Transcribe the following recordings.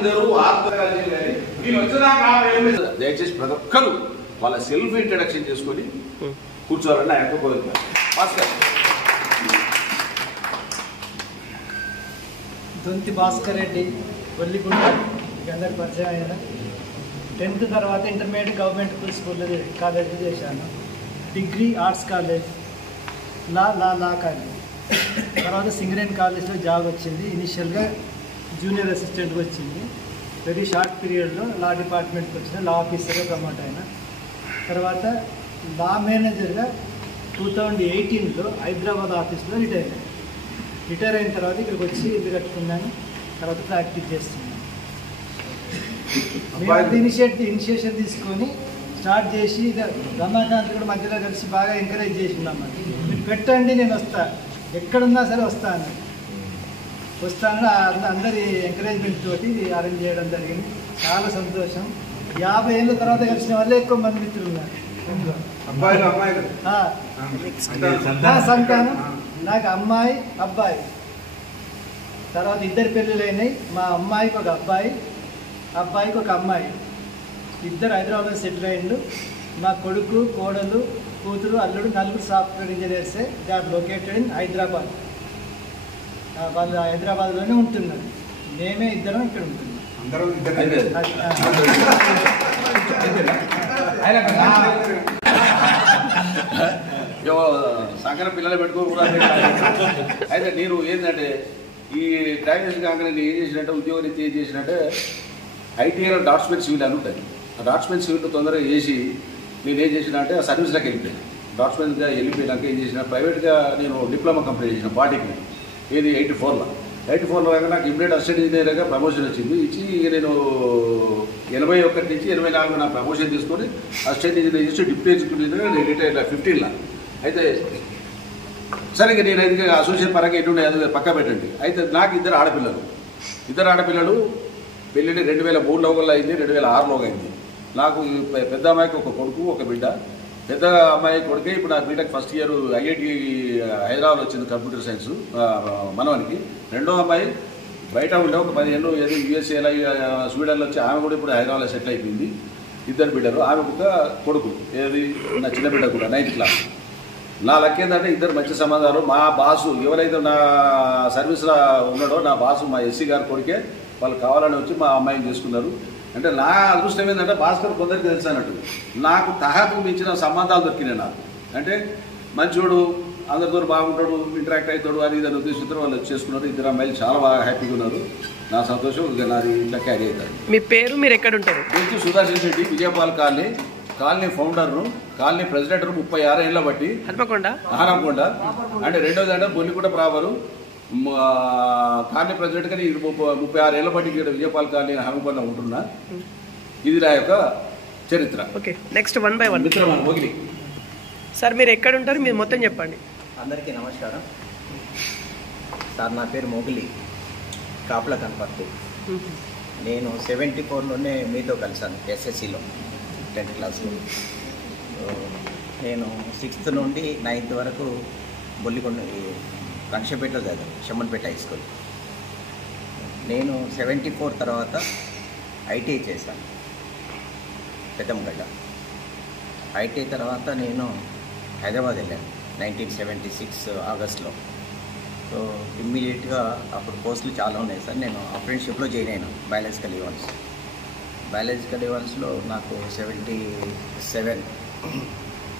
అందరూ దయచేసి ప్రతి ఒక్కరు వాళ్ళ సెల్ఫ్ ఇంట్రడక్షన్ చేసుకొని కూర్చోవాలని ఆయన కోరుతారు. దొంతి భాస్కర్ రెడ్డి వల్లిగుంట అందరికి పరిచయం అయిన 10th తర్వాత ఇంటర్మీడియట్ గవర్నమెంట్ స్కూల్ కాలేజ్ చేశాను. Degree arts college law college తర్వాత సింగరేణి కాలేజ్లో జాబ్ వచ్చింది. ఇనిషియల్గా జూనియర్ అసిస్టెంట్గా వచ్చింది. వెరీ షార్ట్ పీరియడ్లో లా డిపార్ట్మెంట్కి వచ్చిన లా ఆఫీసర్గా ప్రమోట్ అయినా. తర్వాత లా మేనేజర్గా 2018లో హైదరాబాద్ ఆఫీస్లో రిటైర్ అయిన తర్వాత ఇక్కడికి వచ్చి ఇల్లు కట్టుకున్నాను. తర్వాత ప్రాక్టీస్ చేస్తున్నాను. ఇనిషియేషన్ తీసుకొని స్టార్ట్ చేసి రమాకాంత్ కూడా మధ్యలో కలిసి బాగా ఎంకరేజ్ చేసి ఉన్నాను. మీరు పెట్టండి, నేను వస్తా, ఎక్కడున్నా సరే వస్తాను. అందరి ఎంకరేజ్మెంట్ తోటి అరేంజ్ చేయడం జరిగింది. చాలా సంతోషం. 50 ఏళ్ళ తర్వాత కలిసిన వాళ్ళే ఎక్కువ మంది మిత్రులు ఉన్నారు. సంతానం నాకు అమ్మాయి అబ్బాయి, తర్వాత 2 పెళ్ళిళ్ళు అయినాయి. మా అమ్మాయికి ఒక అబ్బాయి, అబ్బాయికి ఒక అమ్మాయి. 2 హైదరాబాద్ సెటిల్ అయ్యిండు. మా కొడుకు, కోడలు, కూతురు, అల్లుడు 4 సాఫ్ట్వేర్ ఇంజనీర్సే. They are located in Hyderabad. వాళ్ళు హైదరాబాద్లోనే ఉంటున్నారు. మేమే ఇద్దరం ఇక్కడ ఉంటున్నాం. సంకర పిల్లలు పెట్టుకోకూడదు. అయితే నేను ఏంటంటే ఈ గ్రాడ్యుయేషన్ కాగానే నేను ఏం చేసినట్టే ఉద్యోగరీత్యా ఏం చేసినట్టే ఐటీఐలో డాట్స్మెన్ సివిల్ అని ఉంటుంది. ఆ డాట్స్మెన్ సివిల్ తొందరగా చేసి నేను ఏం చేసిన అంటే సర్వీస్లోకి వెళ్ళిపోయాను. డాట్స్మెన్గా వెళ్ళిపోయినాక ఏం చేసిన ప్రైవేట్గా నేను డిప్లొమా కంప్లీట్ చేసిన పార్టీకి. ఏది 84లో నాకు ఇమ్మీడియట్ అసిస్టెంట్ ఇంజనీర్గా ప్రమోషన్ వచ్చింది. ఇచ్చి నేను 81 నుంచి 84 నా ప్రమోషన్ తీసుకొని అసిస్టెంట్ ఇంజనీర్ చేసి డిప్యూటీ ఎగ్జిక్యూటివ్గా నేను రిటైర్ 15లో. అయితే సరే ఇక నేను అయితే అసోసియేట్ పరంగా ఎటువంటి అది పక్క పెట్టండి. అయితే నాకు 2 ఆడపిల్లలు పెళ్ళిని 2003లో అయింది, 2006లో అయింది. నాకు పెద్ద అమ్మాయికి ఒక కొడుకు, ఒక బిడ్డ. పెద్ద అమ్మాయి కొడుకే ఇప్పుడు నా BTech first year IIT Hyderabad వచ్చింది కంప్యూటర్ సైన్స్ మనవానికి. రెండో అమ్మాయి బయట ఉండే ఒక 10 ఏళ్ళు ఏదో యూఎస్ఏలో స్వీడన్లో వచ్చి ఆమె కూడా ఇప్పుడు హైదరాబాద్లో సెటిల్ అయిపోయింది. 2 బిడ్డలు. ఆమె ఒక కొడుకు, ఏది నా చిన్న బిడ్డ కూడా 9th క్లాస్. నా లెక్క ఏంటంటే 2 మంచి సంబంధాలు. మా బాసు ఎవరైతే నా సర్వీస్లో ఉన్నాడో నా బాసు మా ఎస్సీ గారి కొడుకే. వాళ్ళు కావాలని వచ్చి మా అమ్మాయిని చేసుకున్నారు. అంటే నా అదృష్టం ఏంటంటే భాస్కర్ కొందరికి తెలుసు అన్నట్టు. నాకు తహకు మించిన సంబంధాలు దొరికినాయి నాకు. అంటే మంచోడు, అందరితో బాగుంటాడు, ఇంటరాక్ట్ అవుతాడు అని ఇదని ఉద్దేశంతో వాళ్ళు చేసుకున్నారు. 2 అమ్మాయిలు చాలా బాగా హ్యాపీగా ఉన్నారు. నా సంతోషం ఇక నాది ఇట్లా క్యారీ అవుతారు. మీ పేరు, మీరు ఎక్కడ ఉంటారు? సుదర్శన్ రెడ్డి, విజయపాల్ కాలనీ ఫౌండర్ను, కాలనీ ప్రెసిడెంట్ 36 ఏళ్ళ బట్టి హనుమకొండ. అంటే రెండోది అంటే బొల్లిగూడ ప్రాపరు కాలనీ ప్రెసిడెంట్గా 36 ఏళ్ళ బట్టి ఇక్కడ విజయపాల్ కాలనీ హనుమకొండ ఉంటున్నా. ఇది నా యొక్క చరిత్ర. ఓకే, నెక్స్ట్ 1 by 1 మిత్రమా మొగిలి సార్, మీరు ఎక్కడ ఉంటారు? మీరు మొత్తం చెప్పండి. అందరికీ నమస్కారం సార్. నా పేరు మొగిలి, కాపుల కనపర్తి. నేను 74లోనే మీతో కలిసాను ఎస్ఎస్సిలో 10th క్లాస్లో. నేను 6th నుండి 9th వరకు బొల్లికొండ రంగశపేటలో చదివాను, షమ్మన్పేట హై స్కూల్. నేను 74 తర్వాత ఐటీఐ చేశాను పెద్దమ్మగడ్డ. ఐటీఐ తర్వాత నేను హైదరాబాద్ వెళ్ళాను 1976 ఆగస్టులో. సో ఇమ్మీడియట్గా అప్పుడు పోస్టులు చాలా ఉన్నాయి సార్. నేను అప్రెంటిస్షిప్లో జాయిన్ అయినా బయాలజికల్ ఈవెంట్స్లో నాకు 77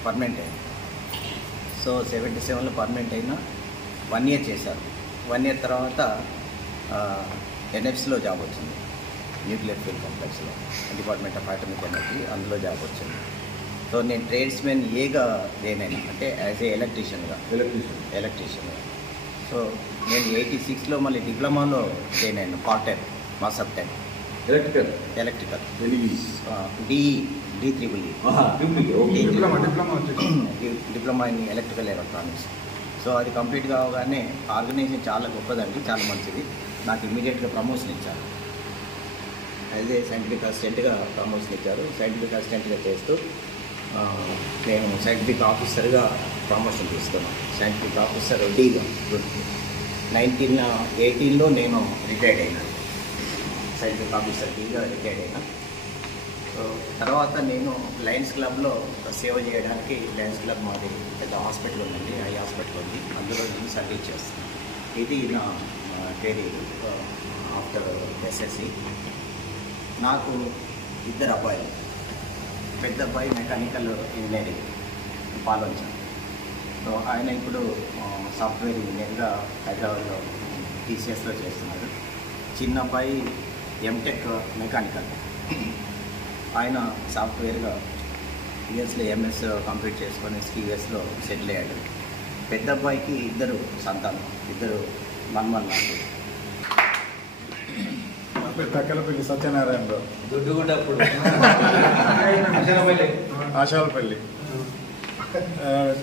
పర్మనెంట్ అయింది. సో 77లో పర్మనెంట్ అయినా 1 year చేశారు. 1 year తర్వాత ఎన్ఎఫ్సిలో జాబ్ వచ్చింది, న్యూక్లియర్ ఫ్యూల్ కాంప్లెక్స్లో, డిపార్ట్మెంట్ ఆఫ్ అటామిక్ ఎనర్జీ, అందులో జాబ్ వచ్చింది. సో నేను ట్రేడ్స్మెన్ ఏగా జాయిన్ అయినా, అంటే యాజ్ ఏ ఎలక్ట్రీషియన్గా. సో నేను 86లో మళ్ళీ డిప్లొమాలో జాయిన్ అయినా, part time, mass of time electrical diploma in electrical electronics. So అది కంప్లీట్ కావగానే ఆర్గనైజేషన్ చాలా గొప్పదండి, చాలా మంచిది. నాకు ఇమ్మీడియట్గా ప్రమోషన్ ఇచ్చారు. యాజ్ ఏ సైంటిఫిక్ అసిస్టెంట్గా ప్రమోషన్ ఇచ్చారు. సైంటిఫిక్ అసిస్టెంట్గా చేస్తూ నేను సైంటిఫిక్ ఆఫీసర్గా ప్రమోషన్ తీసుకున్నాను. సైంటిఫిక్ ఆఫీసర్ డీగా 1918లో నేను రిటైర్డ్ అయినాను. సైంటిఫిక్ ఆఫీసర్గా రిటైర్డ్ అయినా. సో తర్వాత నేను లయన్స్ క్లబ్లో సేవ చేయడానికి, లయన్స్ క్లబ్ మాది పెద్ద హాస్పిటల్ ఉందండి, ఐ హాస్పిటల్ ఉంది, అందులో నేను సర్వీస్ చేస్తాను. ఇది నా కెరీర్ ఆఫ్టర్ ఎస్ఎస్సి. నాకు 2 అబ్బాయిలు. పెద్ద అబ్బాయి మెకానికల్ ఇంజనీరింగ్ పాలోంచ. సో ఆయన ఇప్పుడు సాఫ్ట్వేర్ ఇంజనీర్గా హైదరాబాద్లో టీసీఎస్లో చేస్తున్నాడు. చిన్న అబ్బాయి ఎంటెక్ మెకానికల్, ఆయన సాఫ్ట్వేర్గా యూఎస్లో ఎంఎస్ కంప్లీట్ చేసుకొని టీవీఎస్లో సెటిల్ అయ్యాడు. పెద్ద అబ్బాయికి 2 సంతానం, 2 మన్మల్లాంటి. తక్కలపల్లి సత్యనారాయణరావు, దొడ్డుగుండప్పుడు ఆశాలపల్లి.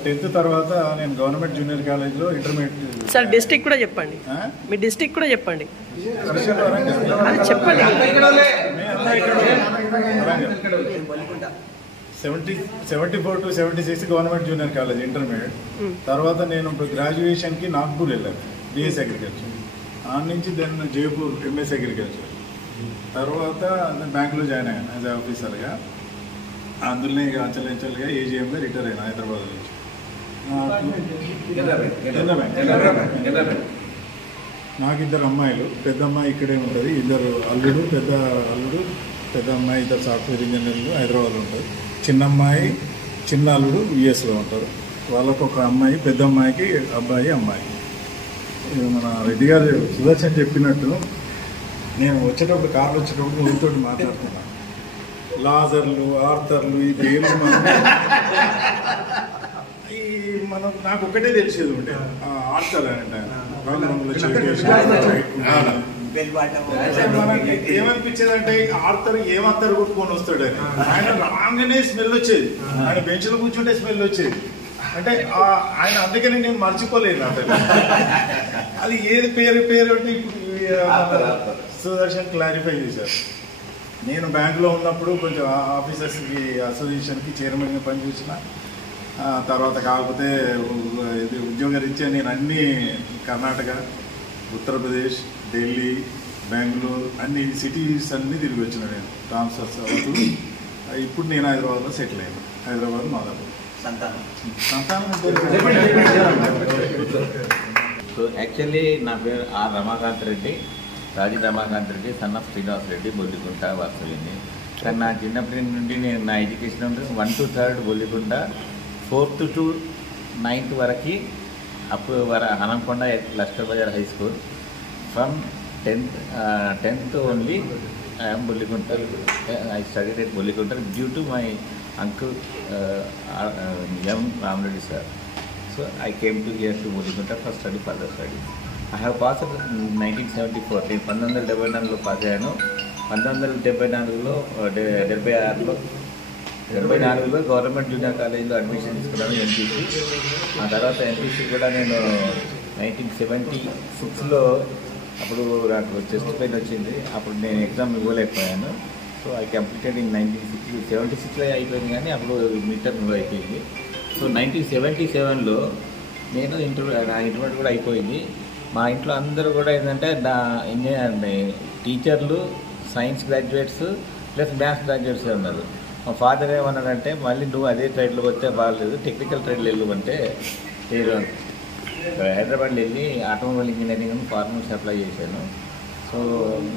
10th తర్వాత నేను గవర్నమెంట్ జూనియర్ కాలేజ్లో ఇంటర్మీడియట్. సార్ డిస్ట్రిక్ట్ కూడా చెప్పండి, మీ డిస్ట్రిక్ట్ కూడా చెప్పండి. అది చెప్పండి. 74 to 76 government junior college intermediate. తర్వాత నేను గ్రాడ్యుయేషన్కి నాగ్పూర్ వెళ్ళాను, బిఎస్ అగ్రికల్చర్. ఆ నుంచి దెన్ జైపూర్ ఎంఎస్ అగ్రికల్చర్. తర్వాత బ్యాంకులో జాయిన్ అయ్యాను యాజ్ ఆఫీసర్గా. అందులోనే ఇక అంచెలంచెలుగా ఏజీఎంగా రిటైర్ అయినా హైదరాబాద్ నుంచి. నాకు 2 అమ్మాయిలు. పెద్ద అమ్మాయి ఇక్కడే ఉంటుంది, 2 అల్లుడు, పెద్ద అమ్మాయి 2 సాఫ్ట్వేర్ ఇంజనీర్లు హైదరాబాద్లో ఉంటారు. చిన్న అమ్మాయి, చిన్న అల్లుడు యుఎస్లో ఉంటారు. వాళ్ళకు ఒక అమ్మాయి, పెద్ద అమ్మాయికి అమ్మాయి. మన రెడ్డి గారు సుదర్శన్ చెప్పినట్టు నేను వచ్చేటప్పుడు కార్లో వచ్చేటప్పుడు ఊరితో మాట్లాడుతున్నాను. లాజర్లు, ఆర్థర్లు, ఈ పేర్లు మనం నాకు ఒకటే తెలిసేది ఉంటే ఆర్థర్ అంటే ఏమనిపించేది అంటే ఆర్థర్ ఏమంతరు కొట్టుకొని వస్తాడని. ఆయన రాగానే స్మెల్ వచ్చేది, ఆయన బెంచ్లో కూర్చుంటే స్మెల్ వచ్చేది. అంటే ఆయన అందుకని నేను మర్చిపోలేదు అతను. అది ఏది పేరు అంటే ఇప్పుడు సుదర్శన్ క్లారిఫై చేశారు. నేను బ్యాంకులో ఉన్నప్పుడు కొంచెం ఆఫీసర్స్కి అసోసియేషన్కి చైర్మన్గా పనిచేసిన. తర్వాత కాకపోతే ఇది ఉద్యోగరీత్యా నేను అన్ని కర్ణాటక, ఉత్తరప్రదేశ్, ఢిల్లీ, బెంగళూరు అన్ని సిటీస్ అన్నీ తిరిగి వచ్చిన నేను ట్రాన్స్ఫర్స్ అవుతూ. ఇప్పుడు నేను హైదరాబాద్లో సెటిల్ అయ్యాను. హైదరాబాద్ మాదాపూర్. సంతానం సో యాక్చువల్లీ నా పేరు R Ramakanth Reddy, Raji Ramakanth Reddy, son of Srinivas Reddy, Bollikunta వాస్తవ్యండి. కానీ నా చిన్నప్పటి నుండి నేను నా education 1 to 3rd Bollikunta, 4th to 9th వరకు అప్పుడు Hanamkonda Lashkar Bazar high school. From 10th only I am Bollikunta. I studied at Bollikunta due to my uncle M. Ramreddy sir. So I came to here to Bollikunta for further study. I have passed in 1974. 1974లో pass అయ్యాను. 1974లో 74లో government junior కాలేజీలో admission తీసుకున్నాను MPC. ఆ తర్వాత MPC కూడా నేను 1976లో అప్పుడు నాకు chest pain వచ్చింది. అప్పుడు నేను ఎగ్జామ్ ఇవ్వలేకపోయాను. సో ఐ కంప్లీటెడ్ ఇన్ 1976లో అయిపోయింది, కానీ అప్పుడు మిడ్ టర్మ్లో అయిపోయింది. సో 1977లో నేను నా ఇంటర్మీడియట్ కూడా అయిపోయింది. మా ఇంట్లో అందరూ కూడా ఏంటంటే ఇంజనీర్ టీచర్లు, science graduates plus maths graduates ఉన్నారు. మా ఫాదర్ ఏమన్నాడంటే, మళ్ళీ నువ్వు అదే ట్రైడ్లోకి వస్తే బాగాలేదు, టెక్నికల్ ట్రైడ్లో వెళ్ళమంటే హైదరాబాద్లో వెళ్ళి ఆటోమొబైల్ ఇంజనీరింగ్ ఫార్మర్స్ అప్లై చేశాను. So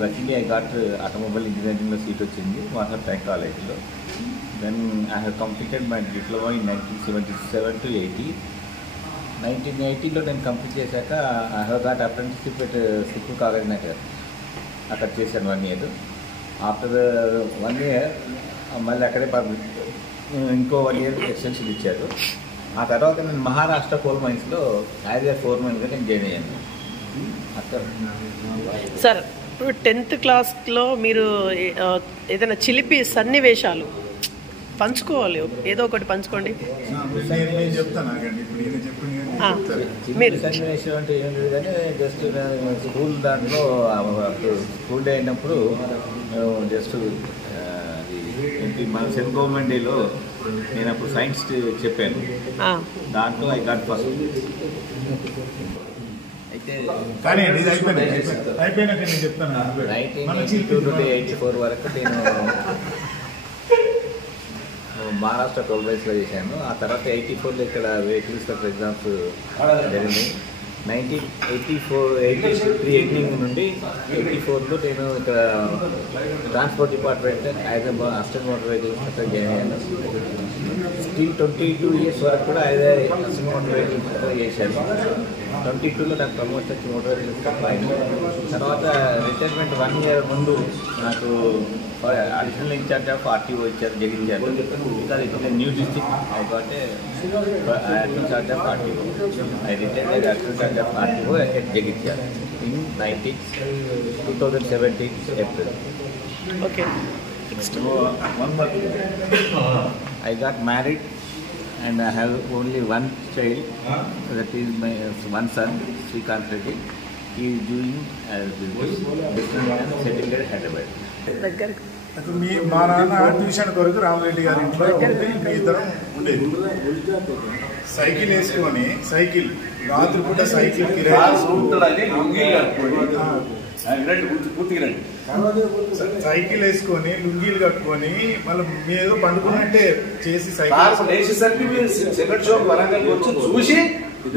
luckily I got automobile ఇంజనీరింగ్లో సీట్ వచ్చింది మహారాష్ట్ర టెక్ కాలేజ్లో. Then I have completed my diploma in 1977 to 80. 1980లో నేను కంప్లీట్ చేశాక I have got apprenticeship at సిక్కు కాగజ్ నగర్. అక్కడ చేశాను 1 year. ఆఫ్టర్ 1 year మళ్ళీ అక్కడే ఇంకో 1 year ఎక్స్టెన్షన్ ఇచ్చారు. ఆ తర్వాత నేను మహారాష్ట్ర కోల్ మైన్స్లో యాజ్ ఏ ఫోర్మెన్గా నేను జాయిన్ అయ్యాను. అక్కడ సార్ ఇప్పుడు 10th క్లాస్లో మీరు ఏదైనా చిలిపి సన్నివేశాలు పంచుకోవాలి, ఏదో ఒకటి పంచుకోండి. చిన్న సన్నివేశం అంటే ఏం లేదు, కానీ జస్ట్ స్కూల్ దాంట్లో స్కూల్ డే అయినప్పుడు జస్ట్ మన సెంట్రల్ గవర్నమెంట్ డేలో నేను అప్పుడు సైన్స్ చెప్పాను. దాంట్లో ఐ గాట్ ఫస్ట్. అయితే కానీ ఇది అయిపోయినాక నేను చెప్తాను. 1982 నుండి 84 వరకు నేను మహారాష్ట్ర టోల్ రైస్లో చేశాను. ఆ తర్వాత 84లో ఇక్కడ వెహికల్స్ ఎగ్జామ్స్ జరిగింది. 1983 నుండి 84లో నేను ఇక్కడ transport department Hyderabad assistant motor vehicles join అయ్యాను. స్టిల్ 22 ఇయర్స్ వరకు కూడా అసిస్టెంట్ మోటార్ వెహికల్స్ చేశాను. 22లో నాకు ప్రమోషన్ వచ్చి మోటార్ వెహికల్స్ అయింది. తర్వాత రిటైర్మెంట్ 1 year ముందు నాకు అడిషనల్ ఇన్ఛార్జ్ ఆఫ్ ఆర్టీఓ ఇచ్చారు Jagtial. Because it is new district I got additional charge of RTO. I retired additional charge of RTO at Jagtial in 2017 April. Okay. One more thing. I got married and I have only one child. That is my one son, Srikanth Reddy. He is doing business and settled at Hyderabad. దగ్గరికి అయితే మా నాన్న tuition కొరకు రామరెడ్డి గారి ఇంట్లో ఉంటే మీ ఇద్దరం ఉండేది. సైకిల్ వేసుకొని రాత్రిపూట సైకిల్ సైకిల్ వేసుకొని లుంగీలు కట్టుకొని మళ్ళీ మీదో పండుకున్నట్టే చేసి సైకిల్ సెకండ్ షో వరంగల్ వచ్చి చూసి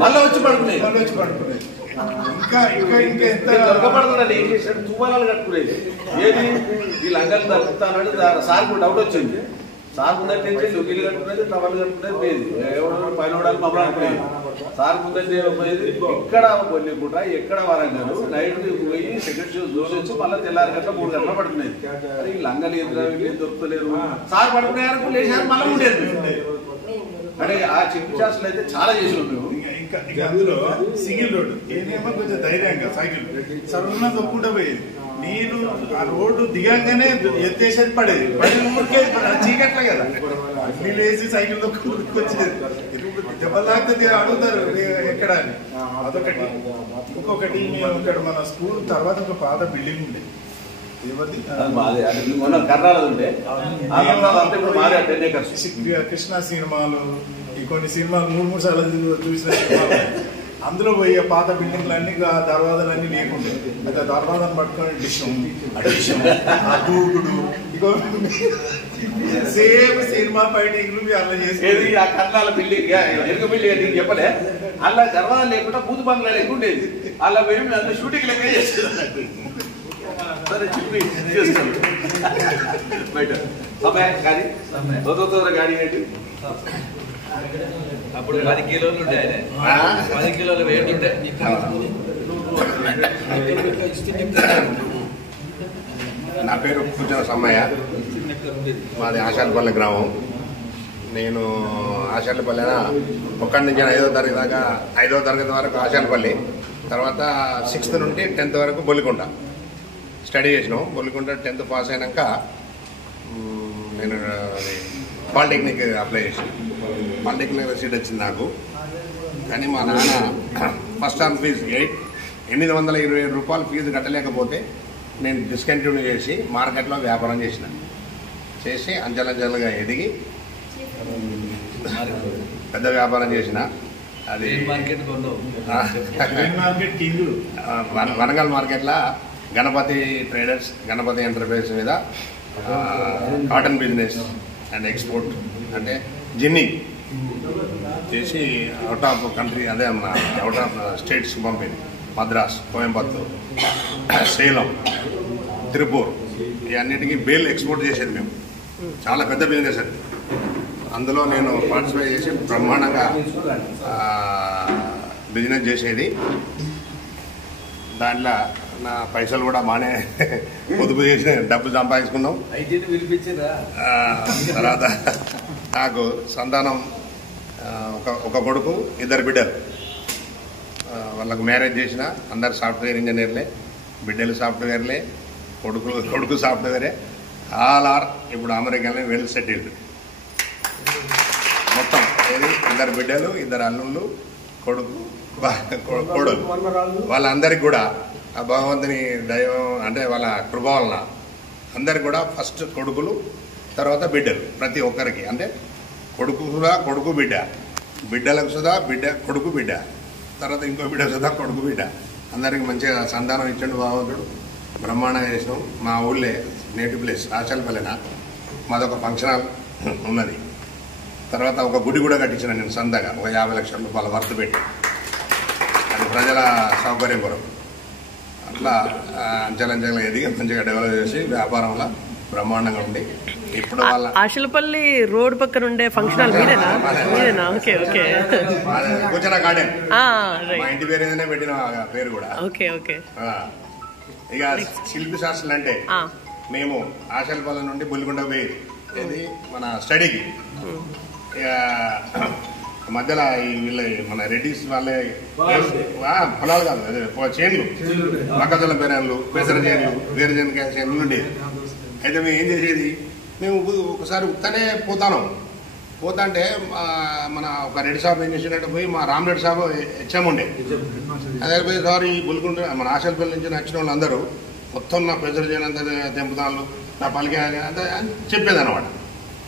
మళ్ళీ వచ్చి పడుకునేది. ఇంకా ఎంత దొరకపడుతుంది. ఏం చేశాడు, తువ్వాలు కట్టుకునేది. ఏది ఈ లంగలు దొరుకుతానని సార్కు డౌట్ వచ్చింది. సార్ ముందంటే లుంగీలు కట్టుకునేది, టవల్ కట్టుకునేది పోయేది. ఎవడో పైన మమ్మల్ని అనుకునేది. సార్ ముందంటే పోయేది. ఇక్కడ బొల్లిగుట్ట ఎక్కడ వరంగల్ నైట్ పోయి సెకండ్ షో చూసి వచ్చి మళ్ళీ తెల్లారి గంటల 3 గంటల పడుకునేది. అది ఈ లంగలు ఎదురు దొరుకుతలేరు. సార్ పడుకునేందుకు లేచారు మళ్ళీ ఉండేది. అంటే ఆ చిన్న చాసులు అయితే చాలా చేసినాం మేము. ఇంకా అందులో సింగిల్ రోడ్డు ఏమేమో కొంచెం ధైర్యంగా సైకిల్ సర్వనా తొక్కుంటా పోయేది. నేను ఆ రోడ్డు దిగంగానే ఎత్తేసేది పడేది. ఊరికే చీకట్లే కదా, నీళ్ళు వేసి సైకిల్ తొక్కుకొచ్చేది. దెబ్బలు తాకుతుంది అడుగుతారు ఎక్కడ అని. అదొకటి. ఇంకొకటి మేము ఇక్కడ మన స్కూల్ తర్వాత ఒక పాత బిల్డింగ్ ఉండేది. కృష్ణ సినిమాలు ఈ కొన్ని సినిమాలు 3 సార్లు చూసిన సినిమాలు. అందులో పోయి పాత బిల్డింగ్లన్నీ దర్వాజాలన్నీ లేకుండా అయితే దర్వాజాను పట్టుకొని దూకుడు ఇగో సేమ్ సినిమా ఫైటింగ్లు అలా చేసేది. ఆ కన్నాల బిల్డింగ్ ఎరుక బిల్డింగ్ చెప్పలే, అలా దర్వాజా లేకుండా బూత్ బంగ్లా లేకుండేది. అలా మేము అంత షూటింగ్ లెక్క చేసేది. సరే చెప్పి చేస్తాం బయట సమయం కానీ తొందర గాడి ఏంటి అప్పుడు 10 కిలోలు ఉంటాయి. 10 కిలోలు వెయిట్ ఉంటాయి. నా పేరు పూజల సమ్మయ్య, మాది ఆశాలపల్లి గ్రామం. నేను ఆశాలపల్లి 1 నుంచి 5వ తరగతి దాకా 5వ తరగతి వరకు ఆశాలపల్లి, తర్వాత 6th నుండి 10th వరకు బొల్లికొండ స్టడీ చేసినాం. బొల్లికొండ 10th పాస్ అయినాక నేను పాలిటెక్నిక్ అప్లై చేసాను. పాలిటెక్నిక్ సీట్ వచ్చింది నాకు. కానీ మా నాన్న ఫస్ట్ టర్మ్ ఫీజు 827 రూపాయలు ఫీజు కట్టలేకపోతే నేను డిస్కంటిన్యూ చేసి మార్కెట్లో వ్యాపారం చేసి అంచెలంచెలుగా ఎదిగి పెద్ద వ్యాపారం చేసిన. అది వరంగల్ మార్కెట్లో గణపతి ట్రేడర్స్, గణపతి ఎంటర్ప్రైజ్ మీద కాటన్ బిజినెస్ అండ్ ఎక్స్పోర్ట్ అంటే జిన్నింగ్ చేసి అవుట్ ఆఫ్ కంట్రీ, అదే అవుట్ ఆఫ్ స్టేట్స్కి పంపింది. మద్రాస్, కోయంబత్తూర్, సేలం, తిరుపూర్ ఇవన్నిటికీ బేల్ ఎక్స్పోర్ట్ చేసేది మేము. చాలా పెద్ద బిజినెస్ అది. అందులో నేను పార్టిసిపేట్ చేసి బ్రహ్మాండంగా బిజినెస్ చేసేది. దాంట్లో నా పైసలు కూడా బాగానే పొదుపు చేసి డబ్బు సంపాదించుకున్నాం. తర్వాత నాకు సంతానం ఒక కొడుకు, 2 బిడ్డలు. వాళ్ళకు మ్యారేజ్ చేసిన అందరు సాఫ్ట్వేర్ ఇంజనీర్లే, బిడ్డలు సాఫ్ట్వేర్లే, కొడుకు సాఫ్ట్వేరే. ఆల్ ఆర్ ఇప్పుడు అమెరికాలో వెల్ సెటిల్డ్. మొత్తం 2 బిడ్డలు, 2 అల్లుళ్ళు, కొడుకు, కోడలు. వాళ్ళందరికీ కూడా ఆ భగవంతుని దైవం అంటే వాళ్ళ కృప వలన అందరికి కూడా ఫస్ట్ కొడుకులు, తర్వాత బిడ్డలు. ప్రతి ఒక్కరికి అంటే కొడుకు సుధా కొడుకు బిడ్డ, బిడ్డలకు సుధా బిడ్డ కొడుకు బిడ్డ, తర్వాత ఇంకో బిడ్డ సుధా కొడుకు బిడ్డ. అందరికి మంచిగా సంతానం ఇచ్చిండు భగవంతుడు. బ్రహ్మాండంగా చేసినాం. మా ఊళ్ళే నేటివ్ ప్లేస్ ఆశాలపల్లెన మాదొక ఫంక్షన్ హాల్ ఉన్నది. తర్వాత ఒక గుడి కూడా కట్టించిన నేను సొంతంగా ఒక 50 లక్షల రూపాయల వర్త్ పెట్టి, అది ప్రజల సౌకర్యం కొరకు. అట్లా అంచెలంచెలుగా ఎదిగి మంచిగా డెవలప్ చేసి వ్యాపారంలో బ్రహ్మాండంగా ఉండి ఇప్పుడు వాళ్ళ ఆశలపల్లి రోడ్ పక్కన ఉండే ఫంక్షన్ హాల్ మీరేనా? Okay okay. కూర్చొని గార్డెన్ మా ఇంటి పేరు ఏదైనా పెట్టిన పేరు కూడా. Okay okay. ఇక శిల్పి శాస్త్రులు అంటే మేము ఆశలపల్లి నుండి బొల్లికొండ పోయేది ఇది మన స్టడీకి. ఇక మధ్యలో వీళ్ళ మన రెడ్డిస్ వాళ్ళే పొలాలు కాదు, అదే చేనులు, మక్కజొన్న పేరాలు, పెసర చేనులు, వేరుజనకాయ చేనులు ఉండేది. అయితే మేము ఏం చేసేది, మేము ఒకసారి ఉత్తనే పోతాంటే మన ఒక రెడ్డి సాబ్ ఏం చేసినట్టు పోయి మా రామరెడ్డి సాబ్ హెచ్ఎం ఉండే, అదే పోయి సార్ ఈ బొల్లికొండ మన ఆశలపల్లి నుంచి నచ్చిన వాళ్ళు అందరూ మొత్తం నా పెసర చేయనంత తెంపుతాను, నా పలికేయాలి అంత అని చెప్పేది అనమాట.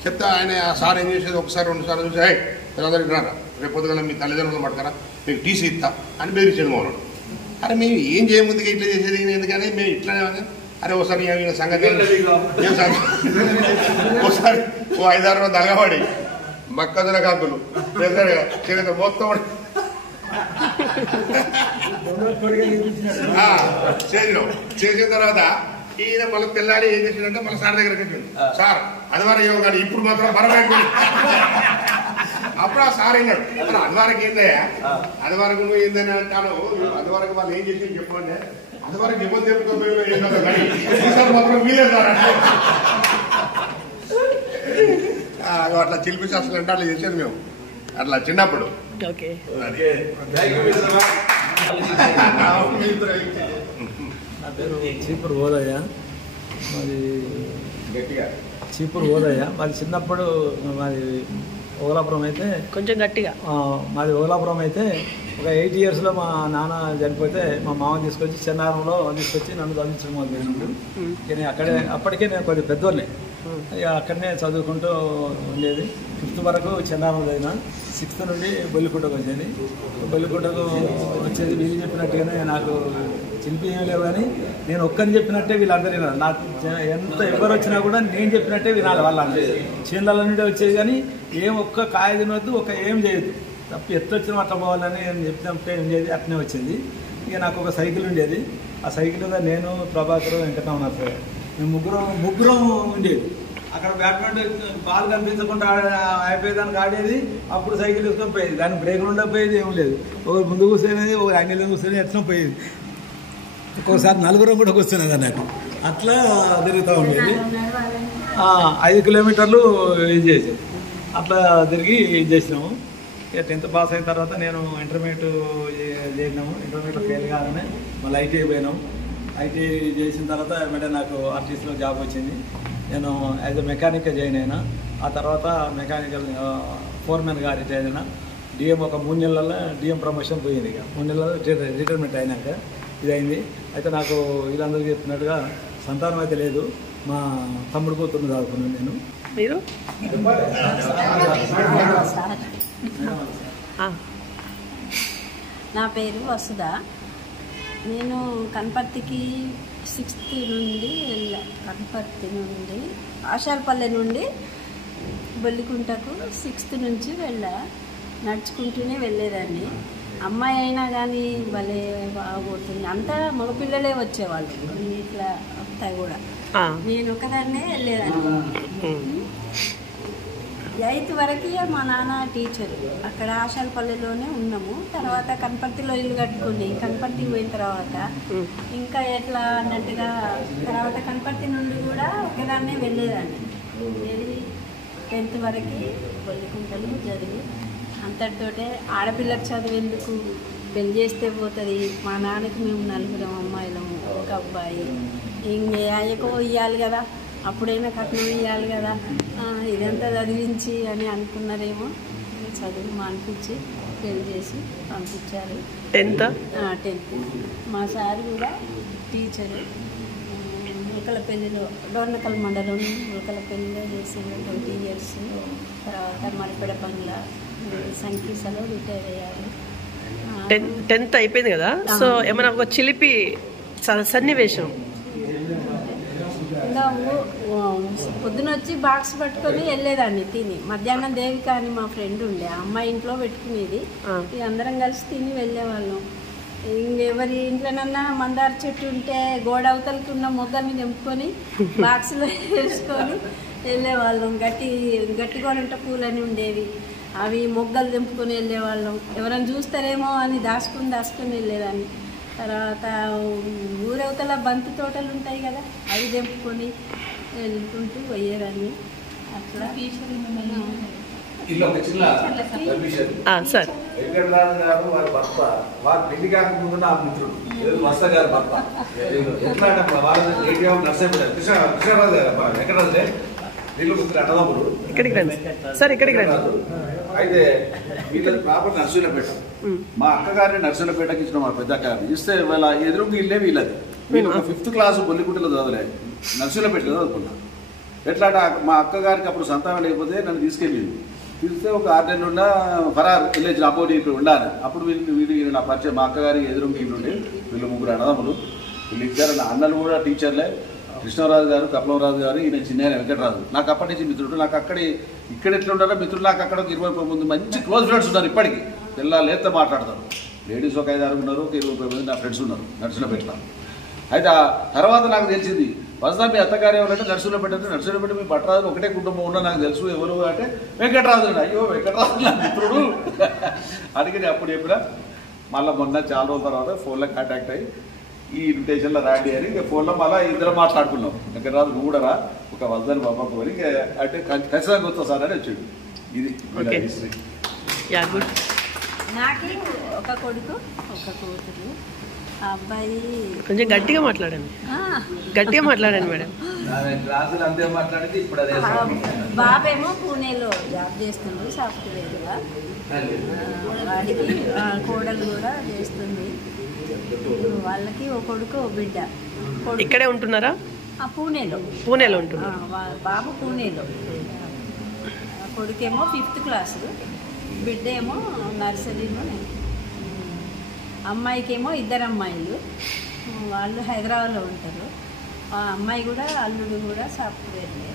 చెప్తే ఆయన సార్ ఏం చేసేది, ఒకసారి 2 సార్లు చూసి పిల్లలందరూ రారా, రేపు పొద్దుగల మీ తల్లిదండ్రులు పట్టుకరా, మీకు టీసీ ఇస్తా అని బెదిరించేది మౌనం. అరే మేము ఏం చేయముందుగా ఇట్లా చేసేది ఎందుకని మేము ఇట్లానే. అరే ఒకసారి సంగతి ఒకసారి 5-6 రోజులు తలగబడి మక్కజొన్న కాకులు చేత మొత్తం చేసిన తర్వాత ఈయన మళ్ళీ తెల్లారి ఏం చేసిందంటే మళ్ళీ సార్ దగ్గరికి వచ్చింది. సార్ అదివారం ఏమో కానీ ఇప్పుడు మాత్రం బరబాయి. అప్పుడు ఆ సార్ అయినాడు, మరి అదివారకు ఏందయ్యా, అదివారకు నువ్వు ఏందని అంటాను, అదివారకు వాళ్ళు ఏం చేసి చెప్పండి, అదివారకు ఇబ్బంది చెప్పుకోసారి మాత్రం మీరే సార్ అంటే అట్లా శిల్పి శాస్త్రం అంటే అట్లా చేసేది మేము అట్లా చిన్నప్పుడు. నా పేరు చీపురు ఓదయ్య, మాది చీపురు ఓదయ్య. మాది చిన్నప్పుడు మాది ఓగలాపురం అయితే కొంచెం గట్టిగా మాది ఓగలాపురం అయితే ఒక 8 yearsలో మా నాన్న చనిపోతే మా మామ తీసుకొచ్చి చెన్నారంలో తీసుకొచ్చి నన్ను చదివించడం మొదలుపెట్టినాడు. కానీ అప్పటికే నేను కొద్దిగా పెద్దోళ్ళే, అక్కడనే చదువుకుంటూ ఉండేది. 5th వరకు చెన్నారం చదివిన. 6th నుండి బొల్లికుంటకు వచ్చేది. బొల్లికుంటకు వచ్చేది వీళ్ళు చెప్పినట్టుగానే నాకు శిల్పి ఏం లేవు, కానీ నేను ఒక్కరిని చెప్పినట్టే వీళ్ళందరూ వినాలి. నాకు ఎంత ఎవరు వచ్చినా కూడా నేను చెప్పినట్టే వినాలి. వాళ్ళందరూ చీన్ల నుండి వచ్చేది, కానీ ఒక్క కాయ తినవద్దు, ఏం చేయొద్దు, తప్ప ఎట్లొచ్చినా అట్లా పోవాలని నేను చెప్పినట్టే ఉండేది. అట్నే వచ్చింది. ఇక నాకు ఒక సైకిల్ ఉండేది. ఆ సైకిల్ మీద నేను, ప్రభాకర్, వెంకటరామనాథ్ మేము ముగ్గురం ఉండేది. అక్కడ బ్యాడ్మింటన్ బాల్ కనిపించకుండా అయిపోయేదానికి ఆడేది. అప్పుడు సైకిల్ తీసుకొని పోయేది, దానికి బ్రేకులు ఉండకపోయేది, ఏం లేదు. ఒకరు ముందు కూర్చొనేది, ఒక యాంగిల్ కూర్చొని ఎట్లా పోయేది. ఒక్కోసారి 4 కూడా కూర్చునేది అన్నట్టు. అట్లా తిరుగుతూ ఉండేది. 5 kilometers ఇది చేసేది. అట్లా తిరిగి ఇది చేసినాము. ఇక 10th పాస్ అయిన తర్వాత నేను ఇంటర్మీడియట్ చేసినాము. ఇంటర్మీడియట్ ఫెయిల్ కాగానే మళ్ళీ ఐటీఐ పోయినాము. ఐటీఐ చేసిన తర్వాత వెంటనే నాకు ఆర్టీసీలో జాబ్ వచ్చింది. నేను యాజ్ ఎ మెకానిక్గా జాయిన్ అయినా. ఆ తర్వాత మెకానికల్ ఫోర్మెన్గా రిటైర్ అయినా. డిఎం ఒక 3 నెలల్లో డిఎం ప్రమోషన్ పోయింది. ఇక 3 నెలల్లో రిటైర్మెంట్ అయినాక ఇది అయింది. అయితే నాకు వీళ్ళందరికీ చెప్పినట్టుగా సంతానం అయితే లేదు. మా తమ్ముడు కూతుర్ని చదువుకున్నాను నేను. మీరు నా పేరు వసుధ. నేను కనపర్తికి 6th నుండి కనపర్తి నుండి ఆశాలపల్లె నుండి బొల్లికుంటకు 6th నుంచి నడుచుకుంటూనే వెళ్ళేదాన్ని. అమ్మాయి అయినా కానీ భలే బాగుపోతుంది. అంతా మగపిల్లలే వచ్చేవాళ్ళు ఇట్లా అంతా కూడా. నేను ఒకదాన్నే వెళ్ళేదాన్ని. 8th వరకు మా నాన్న టీచరు. అక్కడ ఆశాలపల్లెలోనే ఉన్నాము. తర్వాత కనపర్తిలో ఇల్లు కట్టుకుని కనపర్తికి పోయిన తర్వాత ఇంకా ఎట్లా అన్నట్టుగా తర్వాత కనపర్తి నుండి కూడా ఒకదాన్నే వెళ్ళేదాన్ని. వెళ్ళి 10th వరకు బొల్లికుంటలు చదివి అంతటితోటే ఆడపిల్లకి చదివేందుకు పెళ్లి చేస్తే పోతుంది. మా నాన్నకి మేము 4 అమ్మాయిలము, ఒక అబ్బాయి. ఎక్కువ ఇవ్వాలి కదా, అప్పుడైనా కట్నం ఇవ్వాలి కదా, ఇదంతా చదివించి అని అనుకున్నారేమో. చదువు మానిపించి పెళ్లి చేసి పంపించారు. 10th మా సార్ కూడా టీచరు. ఉలకలపల్లిలో డోర్నకల్ మండలం ఉలకలపల్లిలో చేసి 20 years. తర్వాత మరిపెడ బంగ్లా సంకీసలో రిటైర్ అయ్యారు. 10th అయిపోయింది కదా, సో ఏమైనా ఒక చిలిపి సన్నివేశం? ఇంకా పొద్దున వచ్చి బాక్స్ పట్టుకొని వెళ్ళేదాన్ని తిని. మధ్యాహ్నం దేవిక అని మా ఫ్రెండ్ ఉండే, ఆ అమ్మాయి ఇంట్లో పెట్టుకునేది, ఇక అందరం కలిసి తిని వెళ్ళేవాళ్ళం. ఇంకెవరి ఇంట్లోనన్నా మందార చెట్టు ఉంటే గోడ అవతలకి ఉన్న మొగ్గల్ని తెంపుకొని బాక్స్లో వేసుకొని వెళ్ళేవాళ్ళం. గట్టిగోడంట పూలని ఉండేవి, అవి మొగ్గలు తెంపుకొని వెళ్ళేవాళ్ళం. ఎవరైనా చూస్తారేమో అని దాచుకొని వెళ్ళేదాన్ని. తర్వాత ఊరవతల బంతి తోటలు ఉంటాయి కదా, అవి తెంపుకొని వెళ్ళుకుంటూ పోయేదాన్ని. అట్లా సార్ వెంకటరాజు గారు వారి భర్త, వారి పెళ్లి కాకముందు నా మిత్రుడు వస్త గారు భర్త. ఎట్లా అంటే వాళ్ళ నర్సంపేట కృష్ణరాజు గారు వెంకటరాజు వీళ్ళు ముగ్గురు అన్నదమ్ములు. ఇక్కడికి రండి సార్, ఇక్కడికి రండి. అయితే వీళ్ళది ప్రాపర్ నర్సీలపేట. మా అక్కగారిని నర్సీలపేటకి ఇచ్చిన మా పెద్ద అక్కగారిని ఇస్తే వీళ్ళ ఎదురుగా ఇల్లే వీళ్ళది. వీళ్ళు ఒక 5th క్లాస్ బొల్లిగుంటలో చదవలే, నర్సీలపేటలో చదువుకున్నాను. ఎట్లా మా అక్కగారికి అప్పుడు సంతానం లేకపోతే నన్ను తీసుకెళ్ళింది. తీస్తే ఒక 6 నెలలు ఉన్న ఫరార్ విలేజ్ అబౌట్ ఇక్కడ ఉండాలి. అప్పుడు వీళ్ళు నా పరిచయం, మా అక్కగారి ఎదురుగా వీళ్ళు ఉండి, వీళ్ళు ముగ్గురు అన్నదమ్ములు. వీళ్ళిద్దరు అన్నలు కూడా టీచర్లే. కృష్ణరాజు గారు, కపలరాజు గారు, ఈయన చిన్న వెంకటరాజు. నాకు అప్పటి నుంచి మిత్రుడు. నాకు ఇక్కడ ఎట్లా ఉంటారో మిత్రులు నాకు అక్కడ ఒక 20 మంది మంచి క్లోజ్ ఫ్రెండ్స్ ఉన్నారు. ఇప్పటికీ పిల్లలేతో మాట్లాడతారు. లేడీస్ ఒక 5-6 ఉన్నారు, ఒక 20 మంది నా ఫ్రెండ్స్ ఉన్నారు నర్సులపేట. అయితే ఆ తర్వాత నాకు తెలిసింది, వస్తా మీ అత్తగారు ఎవరంటే నర్సులపేట. నర్సులపేట మీ భట్రాజు ఒకటే కుటుంబం ఉన్నా నాకు తెలుసు. ఎవరు అంటే వెంకటరాజు. అయ్యో వెంకటరాజు నా మిత్రుడు అడిగి అప్పుడు చెప్పినా. మళ్ళీ మొన్న చాలా రోజుల తర్వాత ఫోన్లో కాంటాక్ట్ అయ్యి ఈ ఇన్విటేషన్లో రాండి అని ఇంకా ఫోన్లో మళ్ళీ ఇద్దరు మాట్లాడుకున్నాం. వెంకటరాజు నువ్వు కూడా రా, ఒక వద్దని పంపకు అని. అంటే ఖచ్చితంగా వస్తా సార్ అని వచ్చాడు. ఇది హిస్టరీ. నాకు ఒక కొడుకు, ఒక కూతురు. ఆ అబ్బాయి కొంచెం గట్టిగా మాట్లాడండి, గట్టిగా మాట్లాడండి మేడం. బాబేమో పూణేలో జాబ్ చేస్తుంది సాఫ్ట్వేర్గా. వాడికి కోడలు కూడా చేస్తుంది. వాళ్ళకి ఒక కొడుకు, ఒక బిడ్డ. ఇక్కడే ఉంటున్నారా? పూణేలో ఉంటున్నారు. బాబు పూణేలో. కొడుకేమో 5th క్లాసు, బిడ్డ ఏమో నర్సరీలో. అమ్మాయికేమో 2 అమ్మాయిలు, వాళ్ళు హైదరాబాద్లో ఉంటారు. ఆ అమ్మాయి కూడా అల్లుడు కూడా సాఫ్ట్వేర్లే.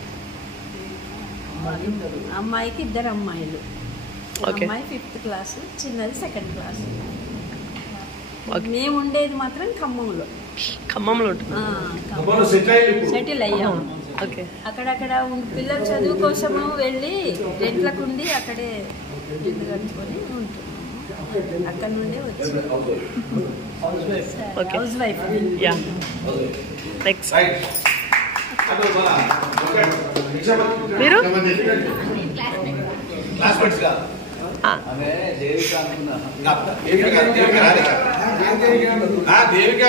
అమ్మాయికి 2 అమ్మాయిలు. అమ్మాయి 5th క్లాసు, చిన్నది 2nd క్లాసు. మేము ఉండేది మాత్రం ఖమ్మంలో సెటిల్ అయ్యాము. అక్కడక్కడ పిల్లల చదువు కోసము వెళ్ళి రెంట్లకు ఉండి అక్కడే ఇల్లు కట్టుకొని ఉంటున్నాము. అక్కడ నుండే వచ్చి హౌస్ వైఫ్. మీరు దేవిక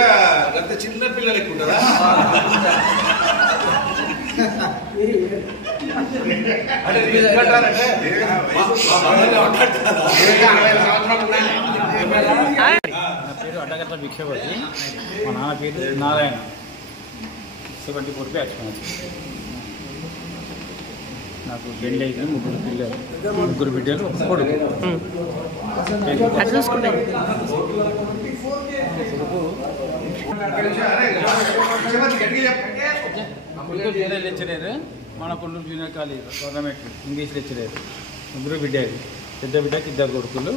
గత చిన్న పిల్లలు ఎక్కువ ఉంటుందా? అంటే నా పేరు అడ్డగట్ల భిక్షపతి. మా నాన్న పేరు నారాయణ. 74 బ్యాచ్. నాకు పెళ్ళి అయితే 3 పిల్లలు, 3 బిడ్డలు, ఒక కొడుకు. వేరే లెక్చరర్, మన Kolluru junior college government English lecturer. 3 బిడ్డలు. పెద్ద బిడ్డకి 2 కొడుకులు,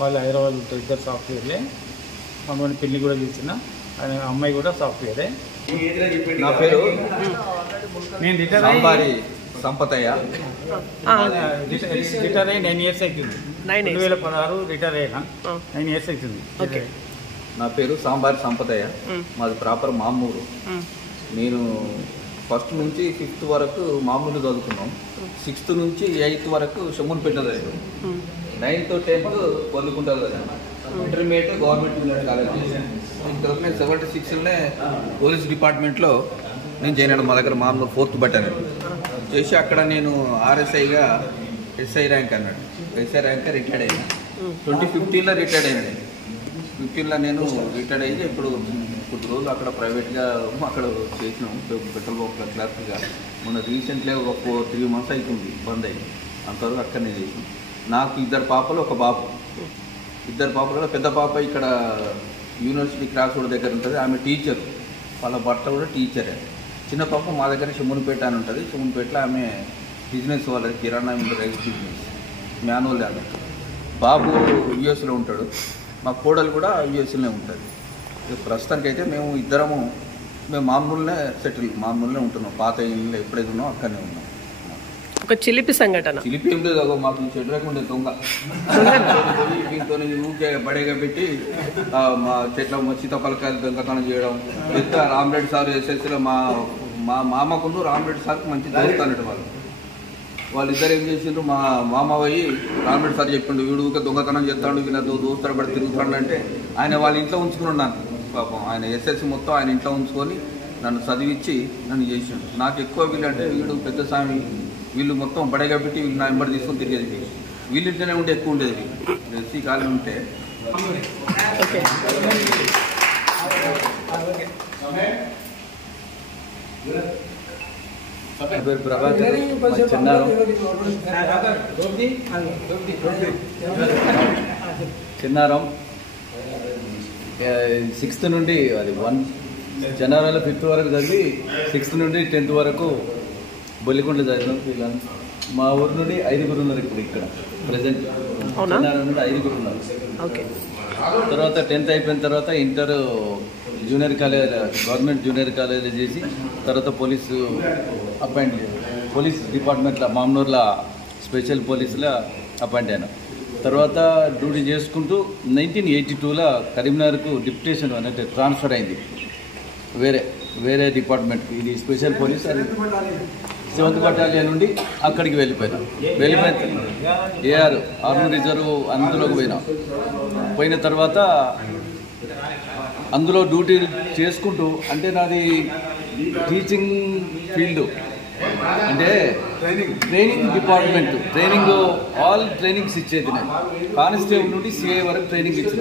వాళ్ళు హైదరాబాద్ ఉంటారు. 2 సాఫ్ట్వేర్లే. మమ్మల్ని పెళ్లి కూడా పిలిచిన అమ్మాయి కూడా సాఫ్ట్వేరే. నా పేరు నేను రిటైర్ సంపతయ్య. రిటైర్ అయ్యి 9 years అవుతుంది. 2016 రిటైర్ అయినా 9 years అవుతుంది. నా పేరు సాంబారి సంపతయ్య. మాది ప్రాపర్ మామూలు. నేను 1st నుంచి 5th వరకు మామూలు చదువుకున్నాం. 6th నుంచి 8th వరకు షమ్మున్పేట చదివాను. 9th 10th పొందుకుంటారు కదా. Intermediate government junior college. తర్వాత నేను 76లోనే పోలీస్ డిపార్ట్మెంట్లో నేను జాయిన్ అయ్యాను. మా దగ్గర మామూలు 4th బటాలియన్ చేసి అక్కడ నేను RSIగా SI ర్యాంక్ అన్నాడు. SI ర్యాంక్ రిటైర్డ్ అయినా. 2015లో రిటైర్డ్ అయినా. 15లో నేను రిటైర్డ్ అయ్యి ఇప్పుడు కొద్ది రోజులు అక్కడ ప్రైవేట్గా అక్కడ చేసినాం పెట్రోల్ బంక్ క్లాస్గా. మొన్న రీసెంట్లీ ఒక 3 months అవుతుంది బంద్ అయ్యి. అంతవరకు అక్కడనే చేసినాం. నాకు 2 పాపలు, ఒక బాబు. ఇద్దరు పాపలు కూడా, పెద్ద పాప ఇక్కడ యూనివర్సిటీ క్రాస్ రోడ్ దగ్గర ఉంటుంది, ఆమె టీచర్, వాళ్ళ భర్త కూడా టీచరే. చిన్న పాప మా దగ్గర షమ్మునిపేట అని ఉంటుంది, షమ్మునిపేటలో ఆమె బిజినెస్ వాళ్ళది, కిరాణా రైస్ బిజినెస్ మాన్యువల్ అని. బాబు యూఎస్లో ఉంటాడు, మా కోడలు కూడా యూఎస్లోనే ఉంటుంది. ప్రస్తుతానికి అయితే మేము మామూలునే సెటిల్, మామూలునే ఉంటున్నాం. పాత ఇల్లు ఎప్పుడైతే ఉన్నాం అక్కడనే ఉన్నాం. ఒక చిలిపి సంఘటన. చిలిపి ఏం లేదు, మాకు చెడు రాకుండా దొంగ దీంతో ఊకే బడేగా పెట్టి మా చెట్ల సీతాఫలకాయలు దొంగతనం చేయడం. పెద్ద రామరెడ్డి సార్ ఎస్ఎస్సీలో మా మామకును రామరెడ్డి సార్కి మంచి దొరుకుతానట్టు వాళ్ళిద్దరు ఏం చేసిండ్రు, మా మామ పోయి రామరెడ్డి సార్ చెప్పిండు, వీడు ఊకే దొంగతనం చేస్తాడు, వీళ్ళ దోస్తాడు పడి తిరుగుతాడు అంటే ఆయన వాళ్ళ ఇంట్లో ఉంచుకున్నాడు నన్ను. పాపం ఆయన ఎస్ఎస్సీ మొత్తం ఆయన ఇంట్లో ఉంచుకొని నన్ను చదివించి నన్ను చేసిండు. నాకు ఎక్కువ వీళ్ళంటే వీడు పెద్ద స్వామి, వీళ్ళు మొత్తం బడేగా పెట్టి వీళ్ళు నా నెంబర్ తీసుకొని తిరిగేది. వీళ్ళింటనే ఉంటే ఎక్కువ ఉండేది, ఎస్సీ కాలేజ్ ఉంటే. పేరు ప్రభాకర్, చిన్నారం 6th నుండి అది 1 జనవరిలో 5th వరకు చదివి 6th నుండి 10th వరకు బొల్లికొండ చదివినాం. వీళ్ళని మా ఊరు నుండి 5గురు ఉన్నారు ఇప్పుడు ఇక్కడ ప్రజెంట్. చిన్నారం నుండి 5గురు ఉన్నారు. తర్వాత 10th అయిపోయిన తర్వాత inter junior college, government junior కాలేజీలో చేసి తర్వాత పోలీస్ డిపార్ట్మెంట్లో మామనూరులో స్పెషల్ పోలీసులో అపాయింట్ అయినా. తర్వాత డ్యూటీ చేసుకుంటూ 1982లో కరీంనగర్కు డిప్యుటేషన్ అంటే ట్రాన్స్ఫర్ అయింది వేరే డిపార్ట్మెంట్కి. ఇది స్పెషల్ పోలీస్, అది 7th బటాలియన్ నుండి అక్కడికి వెళ్ళిపోయిన ఏఆర్ ఆర్మీ రిజర్వ్ అందులోకి పోయిన తర్వాత అందులో డ్యూటీ చేసుకుంటూ, అంటే నాది టీచింగ్ ఫీల్డ్, అంటే ట్రైనింగ్ డిపార్ట్మెంట్, ఆల్ ట్రైనింగ్స్ ఇచ్చేది. నేను కానిస్టేబుల్ నుండి సిఐ వరకు ట్రైనింగ్ ఇచ్చిన.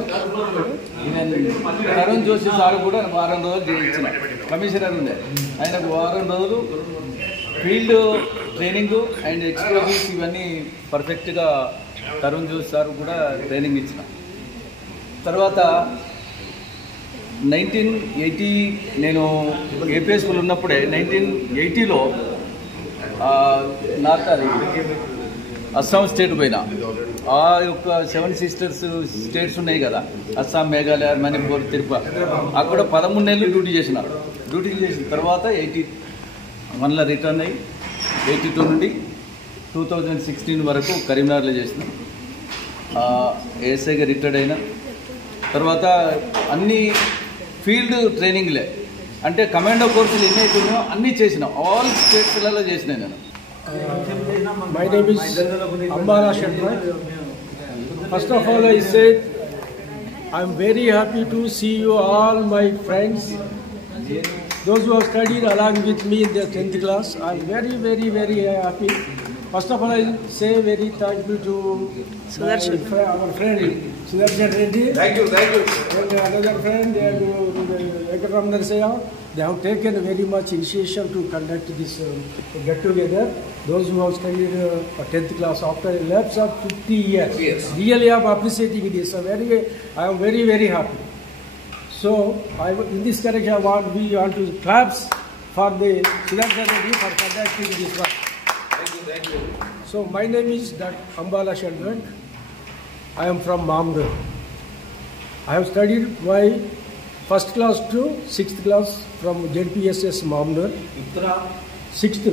తరుణ్ జోషి సార్ కూడా వారం రోజులు ఇచ్చిన, కమిషనర్ ఉండే, ఆయనకు వారం రోజులు ఫీల్డ్ ట్రైనింగ్ అండ్ ఎక్స్ప్లోజివ్స్ ఇవన్నీ పర్ఫెక్ట్గా తరుణ్ జోషి సార్ కూడా ట్రైనింగ్ ఇచ్చిన. తర్వాత 1980 నేను ఏపీ స్కూల్ ఉన్నప్పుడే 1980లో అది అస్సాం స్టేట్ పోయినా. ఆ యొక్క 7 సిస్టర్స్ స్టేట్స్ ఉన్నాయి కదా, అస్సాం, మేఘాలయ, మణిపూర్, త్రిపుర, అక్కడ 13 నెలలు డ్యూటీ చేసిన తర్వాత 81లో రిటర్న్ అయ్యి 82 నుండి 2016 వరకు కరీంనగర్లో చేసిన. ఏఎస్ఐగా రిటైర్డ్ అయినా. తర్వాత అన్ని ఫీల్డ్ ట్రైనింగ్లే, అంటే కమాండో కోర్సులు ఎన్ని అవుతున్నాయో అన్నీ చేసిన, ఆల్ స్టేట్స్లలో చేసిన నేను. My name is Ambala Shandra. First of all, I said I am very happy to see you all, my friends, those who have studied along with me in the 10th class. I am very, very, very happy. First of all, I say very thankful to our friend Sudarshan Reddy. Thank you. And another friend, Ekram Narsaya. They have taken very much initiation to conduct this get together. Those who have studied 10th class after a lapse of 50 years. Yes. Really, I am appreciating this. I am very, very happy. So, in this connection, we want to claps for the Sudarshan Reddy for conducting this work. Thank you. So my name is Dr. Ambala Shandran. I am from Mamdur. I have studied my 1st class to 6th class from JPSS Mamdur. 6th.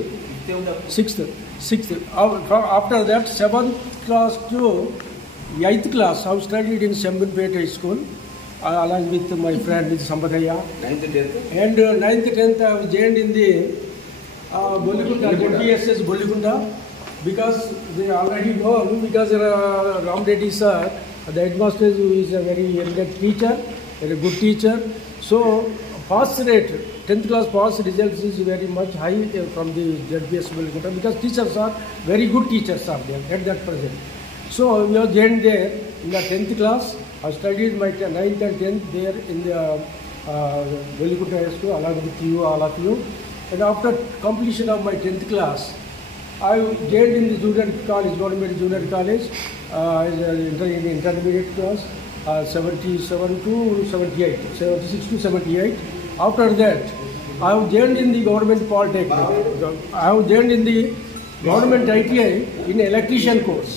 After that, 7th class to 8th class, I have studied in Shembanpet High School along with my friend Sampataya. 9th, 10th. And 9th, 10th, I have joined in the Bollikunda, JPSS Bollikunda, because they already know, because Ram Reddy sir, the headmaster, is a very elegant teacher, very good teacher. So pass rate, 10th class pass results is very much high from the JPSS Bollikunda, because teachers are very good teachers are there at that present. So we have joined there in the 10th class. I studied my 9th and 10th there in the Bollikunda High School along with you, all of you. And after completion of my 10th class, I joined in the junior college, government junior college, in the intermediate class. 77 to 78, 76 to 78. After that, I have joined in the government polytechnic. I have joined in the government ITI in electrician course.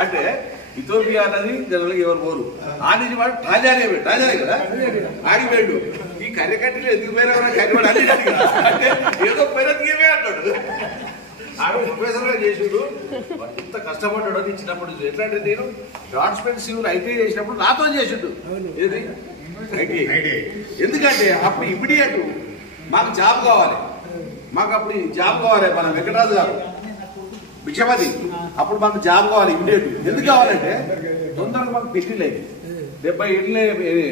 అంటే Ethiopia అన్నది జనరల్గా ఎవరు పోరు ఆ నుంచి వాడు టాజానే కదా ఆగిపోయాడు. ఈ కర్రెకట్టలు ఎందుకు పోయినా కర్రెవాడు అన్ని అంటే ఏదో పోయినదిగే అంటాడు. ఆడ ప్రొఫెసర్ గా చేసిండు, ఇంత కష్టపడ్డాడు అని ఇచ్చినప్పుడు. ఎట్లా అంటే నేను డాట్స్మెన్ సివిల్ ఐటీ చేసినప్పుడు నాతో చేసిండు. ఏది ఐటీ. ఎందుకంటే అప్పుడు ఇమ్మీడియట్ మాకు జాబ్ కావాలి, మాకు అప్పుడు జాబ్ కావాలి. మన వెంకటరాజు గారు భిక్షపతి, అప్పుడు మాకు జాబ్ కావాలి ఇమ్మీడియట్. ఎందుకు కావాలంటే తొందరగా మాకు పెళ్లి లేదు, 70 ఏళ్ళే పెళ్ళి.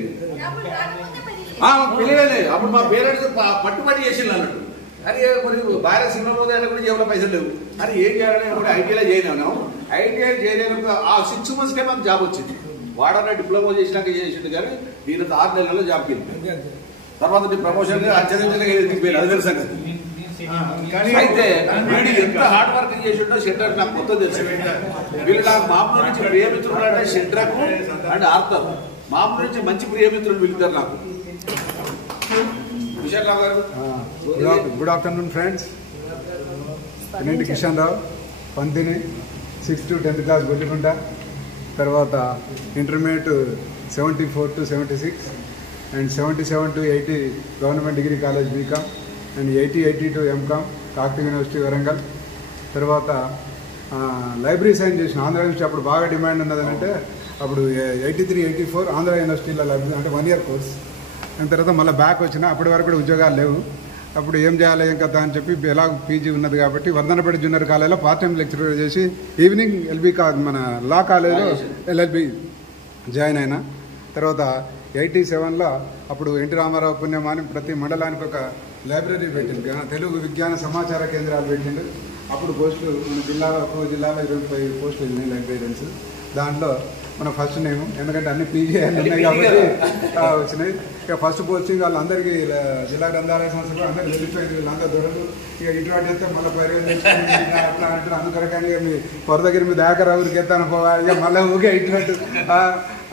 అప్పుడు మా పేరెంట్స్ పట్టుబడి చేసిండు అన్నట్టు. అని మరి భార్య సినిమా పోతే కూడా జేబులో పైసలు లేవు అని ఏం చేయాలని కూడా ఐటీఐలో జాయిన్ అయినాం. ఐటీఐ జాయిన్ అయినాక ఆ 6 monthsకే మాకు జాబ్ వచ్చింది. వాడన్నా డిప్లొమా చేసినాక చేసిండు, కానీ నేను 6 నెలల్లో జాబ్కి వెళ్ళింది. తర్వాత ప్రమోషన్ ఆశ్చర్యంగా అది తెలుసా కదా. అయితే వీడు ఎంత హార్డ్ వర్క్ చేసిండో షెడ్రక్ నాకు మొత్తం తెలుసు. వీళ్ళు నాకు మామూలు నుంచి ప్రియమిత్రులు అంటే షెడ్రక్ అండ్ ఆర్థర్, మామూలు నుంచి మంచి ప్రియమిత్రులు పిలుతారు నాకు. విశాఖరావు గారు. Good afternoon friends. నేను Kishan Rao, Pantini, 6th to 10th class Bolligunta. తర్వాత intermediate 74 to 76 and 77 to 80 government degree college BCom and 80 to MCom Kakatiya university Warangal. తర్వాత లైబ్రరీ సైన్ చేసిన ఆంధ్ర యూనివర్సిటీ. అప్పుడు బాగా డిమాండ్ ఉన్నదంటే అప్పుడు 83, 84 ఆంధ్ర యూనివర్సిటీలో లైబ్రరీ అంటే 1 year కోర్స్. దాని తర్వాత మళ్ళీ బ్యాక్ వచ్చిన. అప్పటి వరకు కూడా ఉద్యోగాలు లేవు. అప్పుడు ఏం చేయాలి ఏం కదా అని చెప్పి ఎలా పీజీ ఉన్నది కాబట్టి వర్ధనపేట జూనియర్ కాలేజ్లో పార్ట్ టైం లెక్చరర్ చేసి ఈవినింగ్ మన లా కాలేజ్లో LLB జాయిన్ అయినా. తర్వాత 87లో అప్పుడు ఎన్టీ రామారావు పుణ్యమాని ప్రతి మండలానికి ఒక లైబ్రరీ పెట్టింది, తెలుగు విజ్ఞాన సమాచార కేంద్రాలు పెట్టిండు. అప్పుడు పోస్టులు మన జిల్లాలో ఒక్కో జిల్లాలో 25 పోస్టులు వెళ్ళినాయి లైబ్రరీన్స్. దాంట్లో మన ఫస్ట్ నేమ్, ఎందుకంటే అన్ని పీజీ ఉన్నాయి కాబట్టి వచ్చినాయి. ఇక ఫస్ట్ పోస్టింగ్ వాళ్ళందరికీ జిల్లా గ్రంథాలయ సంస్థలు అందరికీ వెళ్ళిపోయింది. వీళ్ళందరూ దొరకదు. ఇక ఇటువంటి అయితే మళ్ళీ అట్లా అంటారు అందుకని మీ పొరదగిరి మీ దాకా ఊరికి ఎత్తాను పోవాలి, ఇక మళ్ళీ ఊకే ఇటువంటి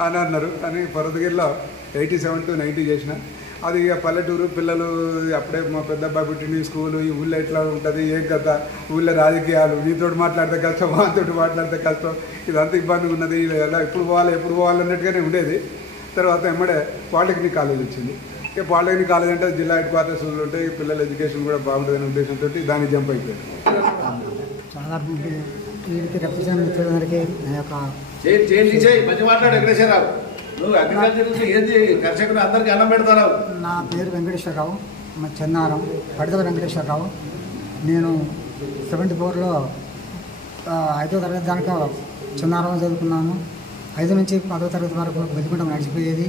అని అన్నారు. అని పొరదగిరిలో 87 to 90 చేసిన. అది ఇక పల్లెటూరు పిల్లలు అప్పుడే మా పెద్ద అబ్బాయి పుట్టిన స్కూలు, ఈ ఊళ్ళో ఎట్లా ఉంటుంది ఏం కథ, ఊళ్ళో రాజకీయాలు, నీతోటి మాట్లాడితే కష్టం మాతోటి మాట్లాడితే కష్టం, ఇదంతా ఇబ్బందిగా ఉన్నది. ఎలా ఎప్పుడు పోవాలి అన్నట్టుగానే ఉండేది. తర్వాత ఎమ్మడే పాలిటెక్నిక్ కాలేజ్ వచ్చింది. ఇక పాలిటెక్నిక్ కాలేజ్ అంటే జిల్లా హెడ్ క్వార్టర్స్ ఉంటాయి, పిల్లల ఎడ్యుకేషన్ కూడా బాగుంటుందనే ఉద్దేశంతో దాన్ని జంప్ అయిపోయాడు. చాలా వీరికి రిప్రజెంట్ మిత్రులందరికీ నా యొక్క నువ్వు అగ్రికల్చర్ ఏంది కర్షకులు అందరికీ అన్నం పెడతారు. నా పేరు వెంకటేశ్వరరావు, మా చెన్నారం పడిదల వెంకటేశ్వరరావు. నేను 74లో 5వ తరగతి దాకా చెన్నారం చదువుకున్నాను. 5 నుంచి 10వ తరగతి వరకు వెతుకుంటాం నడిచిపోయేది.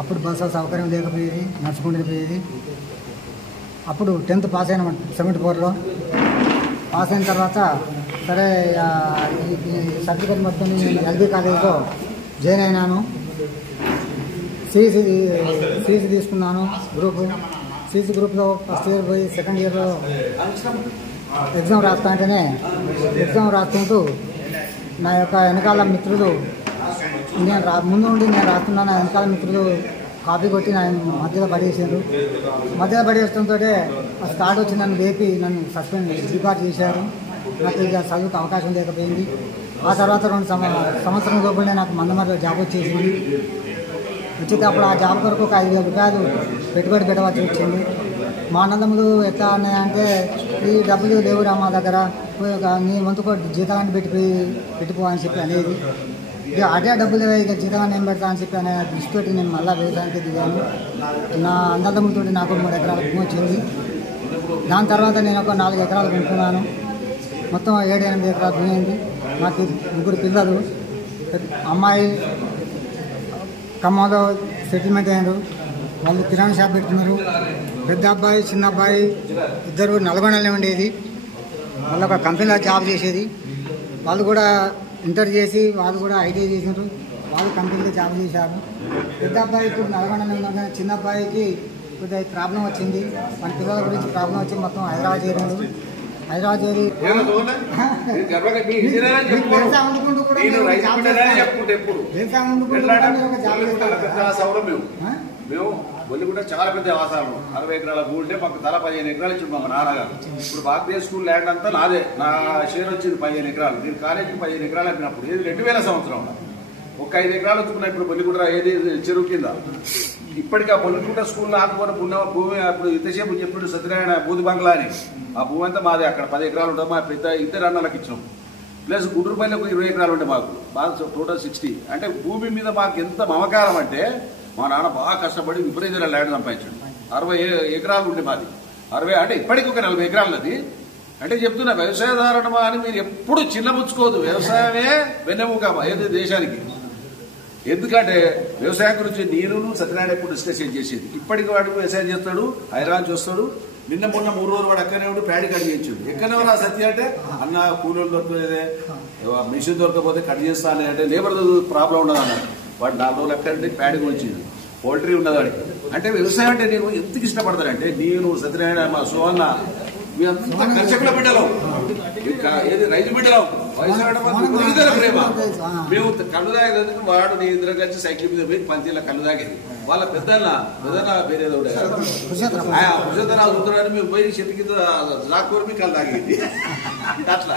అప్పుడు బస్సు సౌకర్యం లేకపోయేది, నడుచుకుంటూ పోయేది. అప్పుడు 10th పాస్ అయినా 74లో పాస్ అయిన తర్వాత సరే ఈ సర్టిఫికేట్ మొత్తం LB కాలేజ్లో జాయిన్ అయినాను. సిఈసి తీసుకున్నాను గ్రూపు. సిఈసి గ్రూప్లో ఫస్ట్ ఇయర్ పోయి సెకండ్ ఇయర్లో ఎగ్జామ్ రాస్తుంటేనే ఎగ్జామ్ రాస్తుంటూ నా యొక్క వెనకాల మిత్రులు ముందు నుండి నేను రాస్తున్నా, నా వెనకాల మిత్రులు కాపీ కొట్టి నా మధ్యలో పడేసారు. మధ్యలో పడేయడంతో స్టార్ట్ వచ్చి నన్ను వేపి నన్ను సస్పెండ్ డిపార్ట్ చేశారు. నాకు ఇక చదువుకు అవకాశం లేకపోయింది. ఆ తర్వాత 2 సంవత్సరం లోపలనే నాకు మందమరిలో జాబ్ వచ్చేసింది. వచ్చితే అప్పుడు ఆ జాబ్ కొరకు ఒక 5,000 రూపాయలు పెట్టుబడి పెట్టవలసి వచ్చింది. మా అన్నదమ్ములు ఎట్లా అన్నాయంటే ఈ డబ్బులు లేవురా మా దగ్గర, నీ వంతుకో జీతాన్ని పెట్టిపో అని చెప్పి అనేది. ఇక అదే డబ్బులు ఇక జీతాన్ని ఏం పెడతా అని చెప్పి అనే దృష్టితోటి నేను మళ్ళీ వ్యవసాయానికి దిగాను. నా అన్నదమ్ములతో నాకు 3 ఎకరాల భూమి వచ్చింది. దాని తర్వాత నేను ఒక 4 ఎకరాలు కొనుక్కున్నాను. మొత్తం 7-8 ఎకరాల భూమి అయింది. నాకు 3 పిల్లలు. అమ్మాయి ఖమ్మంలో సెటిల్మెంట్ అయ్యారు, వాళ్ళు కిరాణా షాప్ పెట్టుకున్నారు. పెద్ద అబ్బాయి చిన్న అబ్బాయి ఇద్దరు నల్గొండలోనే ఉండేది, వాళ్ళు ఒక కంపెనీలో జాబ్ చేసేది. వాళ్ళు కూడా ఇంటర్ చేసి వాళ్ళు కూడా ఐటీఐ చేసినారు. వాళ్ళు కంపెనీలో జాబ్ చేశారు. పెద్ద అబ్బాయి ఇప్పుడు నల్గొండలో ఉన్నారు కానీ చిన్న అబ్బాయికి కొద్దిగా ప్రాబ్లం వచ్చింది. మన పిల్లల గురించి ప్రాబ్లం వచ్చి మొత్తం హైదరాబాద్ చేరాడు. హైదరాబాద్ చేరి వ్యవసాయం వండుకుంటూ కూడా వ్యవసాయం వండుకుంటూ మేము బొల్లిగుంట చాలా పెద్ద ఆవాసాలు 60 ఎకరాల భూమి ఉంటే మాకు తల 15 ఎకరాలు ఇచ్చింది మా నాన్నగారు. ఇప్పుడు భారతీయ స్కూల్ ల్యాండ్ అంతా నాదే. నా షేర్ వచ్చింది 15 ఎకరాలు. నేను కాలేజీకి 15 ఎకరాలు అయినప్పుడు ఏది 2000 సంవత్సరం ఒక 5 ఎకరాలు వచ్చుకున్నా. ఇప్పుడు బొల్లిగుంట ఏది చెరువు కింద ఇప్పటికీ ఆ బొల్లిగుంట స్కూల్ ఆకుకొని పుణ్య భూమి అప్పుడు ఇంతసేపు చెప్పినట్టు సత్యనారాయణ బూది బంగ్లా అని ఆ భూమి అంతా మాదే. అక్కడ 10 ఎకరాలు ఉంటాం. మా పెద్ద 2 అన్నలకు ఇచ్చినాం. ప్లస్ గుండ్రుపల్లికి 20 ఎకరాలు ఉంటాయి మాకు. బాగా టోటల్ 60. అంటే భూమి మీద మాకు ఎంత మమకారం అంటే మా నాన్న బాగా కష్టపడి విపరీతమైన ల్యాండ్ సంపాదించాడు. 60 ఎకరాలు ఉండే మాది. 60 అంటే ఇప్పటికి ఒక 40 ఎకరాలు అది. అంటే చెప్తున్నా వ్యవసాయదారుణమా అని మీరు ఎప్పుడు చిన్నపుచ్చుకోదు. వ్యవసాయమే వెన్నెముక ఏది దేశానికి. ఎందుకంటే వ్యవసాయం గురించి నేను సత్యనారాయణ ఎప్పుడు డిస్కషన్ చేసేది. ఇప్పటికి వాడు వ్యవసాయం చేస్తాడు, హైదరాబాద్ చూస్తాడు. నిన్న మొన్న 3 రోజులు వాడు అక్కడనే ఉండి ప్యాడీ కట్ చేయించాడు. ఎక్కడనే ఆ సత్య అంటే అన్న కూలీలు దొరకలేదే, మిషన్ దొరకపోతే కట్ చేస్తాను అంటే లేబర్ ప్రాబ్లం ఉండదు అన్నాడు. వాడు 4 రోజులు ఎక్కడంటే ప్యాడీ కొనిచ్చింది. పౌల్ట్రీ ఉన్నది వాడికి. అంటే వ్యవసాయం అంటే నేను ఎందుకు ఇష్టపడతానంటే నేను సత్యనారాయణ మా సువన్న మేమంతా కర్షకుల బిడ్డలం. ఏది రైతు బిడ్డలం. వయసు ప్రేమ. మేము కళ్ళు తాగేందుకు వాడు నీ ఇద్దరు కలిసి సైకిల్ మీద పోయి పంచీల కళ్ళు తాగేది. వాళ్ళ పెద్దన్న పేరేదో పురుషోత్తరావు చూస్తున్నారని మేము పోయి చెట్టు కింద రాకూరి కళ్ళు తాగేది. అట్లా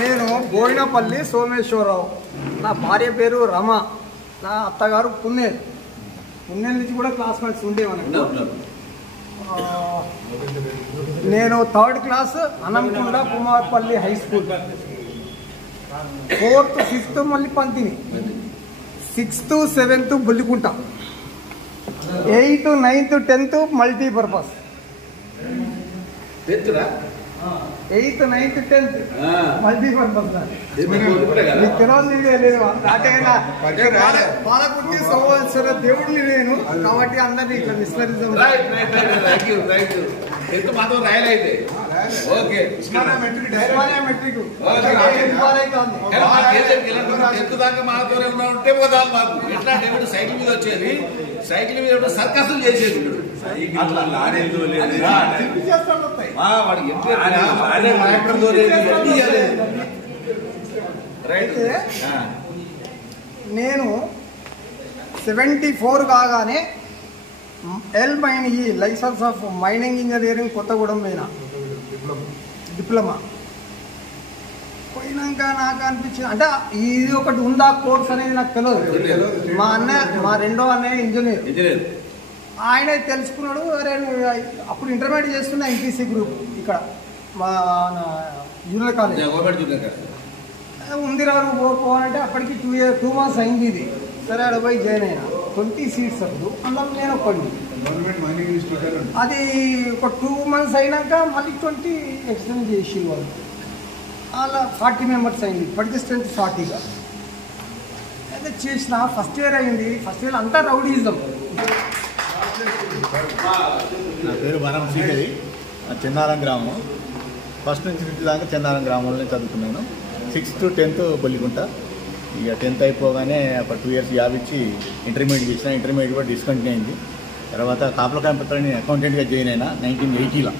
నేను బోయినపల్లి సోమేశ్వరరావు. నా భార్య పేరు రమ. నా అత్తగారు పుణ్యేరు. పుణ్యం నుంచి కూడా క్లాస్మేట్స్ ఉండేవాళ్ళు. నేను 3rd class Hanamkonda Kumarpalli high school. 4th 5th మళ్ళీ Pantini. 6th 7th Bollikunta. 8th 9th 10th multipurpose. 8th 9th 10th multipurpose. Palakurthi Someshwara దేవుడిని నేను కాబట్టి అందరినీ ఇట్లా విస్మరించాం. సైకిల్ మీద వచ్చేది. సైకిల్ మీద సర్కస్లు చేసేది. నేను 74 కాగానే ఈ licence of mining engineering Kothagudem పోయినా డిప్లొమా. పోయినాక నాకు అనిపించింది అంటే ఇది ఒకటి ఉందా కోర్స్ అనేది నాకు తెలియదు. మా రెండో అన్నయ్య ఇంజనీర్. ఆయన తెలుసుకున్నాడు. అప్పుడు ఇంటర్మీడియట్ చేస్తున్నా ఎంపీసీ గ్రూప్ ఇక్కడ మా జూనియర్ కాలేజ్ ఉంది. పోవాలంటే అప్పటికి 2 months అయింది ఇది. సరే ఆడ పోయి జాయిన్ అయినా. 20 seats అప్పుడు అందులో నేను ఒక్కడిని. అది ఒక 2 months అయినాక మళ్ళీ 20 ఎక్స్టెండ్ చేసి వాళ్ళు అలా 40 members అయింది. ఇప్పటికీ స్ట్రెంత్ 40గా అయితే చేసిన. ఫస్ట్ ఇయర్ అయింది. ఫస్ట్ ఇయర్ అంతా రౌడీజం. నా పేరు వరం శ్రీహరి. చెన్నారం గ్రామం. ఫస్ట్ నుంచి 5th దాకా చెన్నారం గ్రామంలోనే చదువుకున్నాను. 6th to 10th బొల్లిగుంట. ఇక 10th అయిపోగానే ఒక 2 years జాబ్ ఇచ్చి ఇంటర్మీడియట్ చేసిన. ఇంటర్మీడియట్ కూడా డిస్కంటిన్యూ అయింది. తర్వాత కాపుల కంపెనీ అకౌంటెంట్గా జాయిన్ అయినా 1980లో.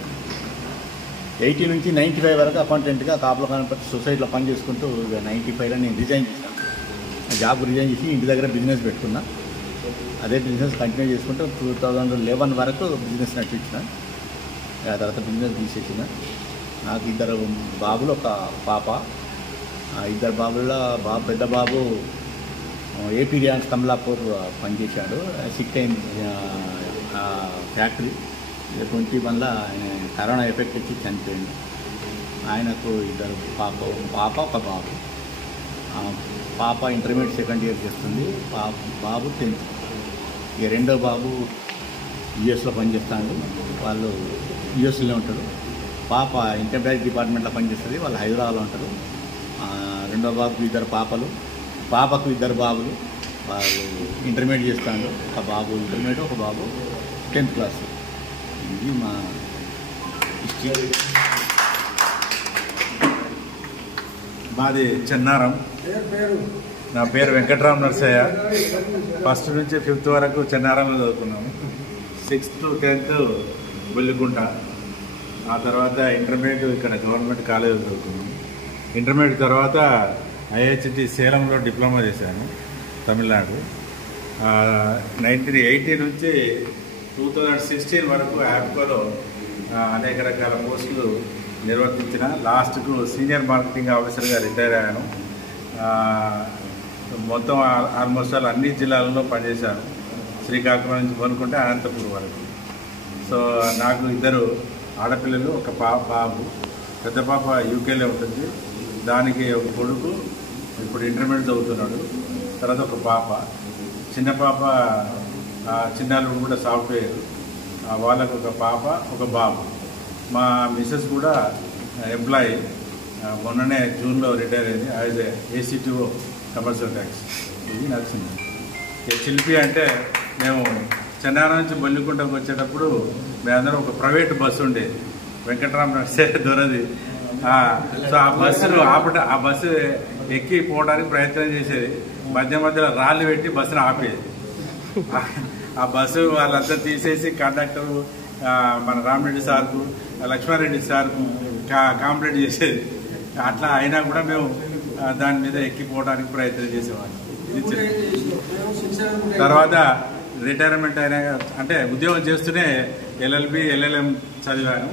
80 నుంచి 95 వరకు అకౌంటెంట్గా కాపుల కంపెనీ సొసైటీలో పని చేసుకుంటూ 95లో నేను రిజైన్ చేశాను. జాబ్ రిజైన్ చేసి ఇంటి దగ్గర బిజినెస్ పెట్టుకున్నా. అదే బిజినెస్ కంటిన్యూ చేసుకుంటూ 2011 వరకు బిజినెస్ నడిపించిన. ఆ తర్వాత బిజినెస్ తీసేసిన. నాకు 2 బాబులు, ఒక పాప. 2 బాబుల్లో పెద్ద బాబు ఏపీ రియాన్స్ కమలాపూర్ పనిచేశాడు. సిక్ అయింది ఫ్యాక్టరీ. 21లో కరోనా ఎఫెక్ట్ వచ్చి చనిపోయింది. ఆయనకు 2 పాప ఒక బాబు. పాప ఇంటర్మీడియట్ 2nd year చేస్తుంది. బాబు 10th. ఇక రెండో బాబు యుఎస్లో పనిచేస్తాడు. వాళ్ళు యుఎస్లో ఉంటారు. పాప ఇన్కమ్ ట్యాక్స్ డిపార్ట్మెంట్లో పనిచేస్తుంది. వాళ్ళు హైదరాబాద్లో ఉంటారు. రెండో బాబుకు 2 పాపలు, పాపకు 2 బాబులు. వాళ్ళు ఇంటర్మీడియట్ చేస్తాడు. ఒక బాబు ఇంటర్మీడియట్, ఒక బాబు 10th class. ఇది మా హిస్టరీ. మాది చెన్నారం. నా పేరు వెంకట్రామ్ నర్సయ్య. ఫస్ట్ నుంచి 5th వరకు చెన్నారంలో చదువుకున్నాము. 6th to 10th బొల్లిగుంట. ఆ తర్వాత ఇంటర్మీడియట్ ఇక్కడ గవర్నమెంట్ కాలేజీలో చదువుకున్నాము. ఇంటర్మీడియట్ తర్వాత IHT సేలంలో డిప్లొమా చేశాను, తమిళనాడు. 1980 నుంచి 2016 వరకు యాప్కోలో అనేక రకాల పోస్టులు నిర్వర్తించిన. లాస్ట్కు సీనియర్ మార్కెటింగ్ ఆఫీసర్గా రిటైర్ అయ్యాను. మొత్తం ఆల్మోస్ట్ అన్ని జిల్లాలలో పనిచేశాను, శ్రీకాకుళం నుంచి కొనుక్కుంటే అనంతపూర్ వరకు. సో నాకు 2 ఆడపిల్లలు, ఒక బాబు. పెద్ద పాప యూకేలో ఉంటుంది, దానికి ఒక కొడుకు ఇప్పుడు ఇంటర్మీడియట్ చదువుతున్నాడు. తర్వాత ఒక పాప, చిన్న పాప చిన్నాళ్ళు కూడా సాఫ్ట్వేర్, వాళ్ళకు ఒక పాప ఒక బాబు. మా మిస్సెస్ కూడా ఎంప్లాయీ, మొన్ననే జూన్లో రిటైర్ అయింది యాజ్ ACTO కమర్షియల్ ట్యాక్స్. ఇది నచ్చింది. శిల్పి అంటే మేము చెన్నారం నుంచి బొల్లికుంటకు వచ్చేటప్పుడు మేమందరం ఒక ప్రైవేట్ బస్సు ఉండేది, వెంకటరామ్ నర్సయ్య దొరది. సో ఆ బస్సు ఎక్కి పోవడానికి ప్రయత్నం చేసేది. మధ్యలో రాళ్ళు పెట్టి బస్సును ఆపేది. ఆ బస్సు వాళ్ళంతా తీసేసి కండక్టర్ మన రామరెడ్డి సార్కు, లక్ష్మారెడ్డి సార్కు కాంప్లైంట్ చేసేది. అట్లా అయినా కూడా మేము దాని మీద ఎక్కిపోవడానికి ప్రయత్నం చేసేవాళ్ళం. తర్వాత రిటైర్మెంట్ అయినా అంటే ఉద్యోగం చేస్తూనే LLB LLM చదివాను.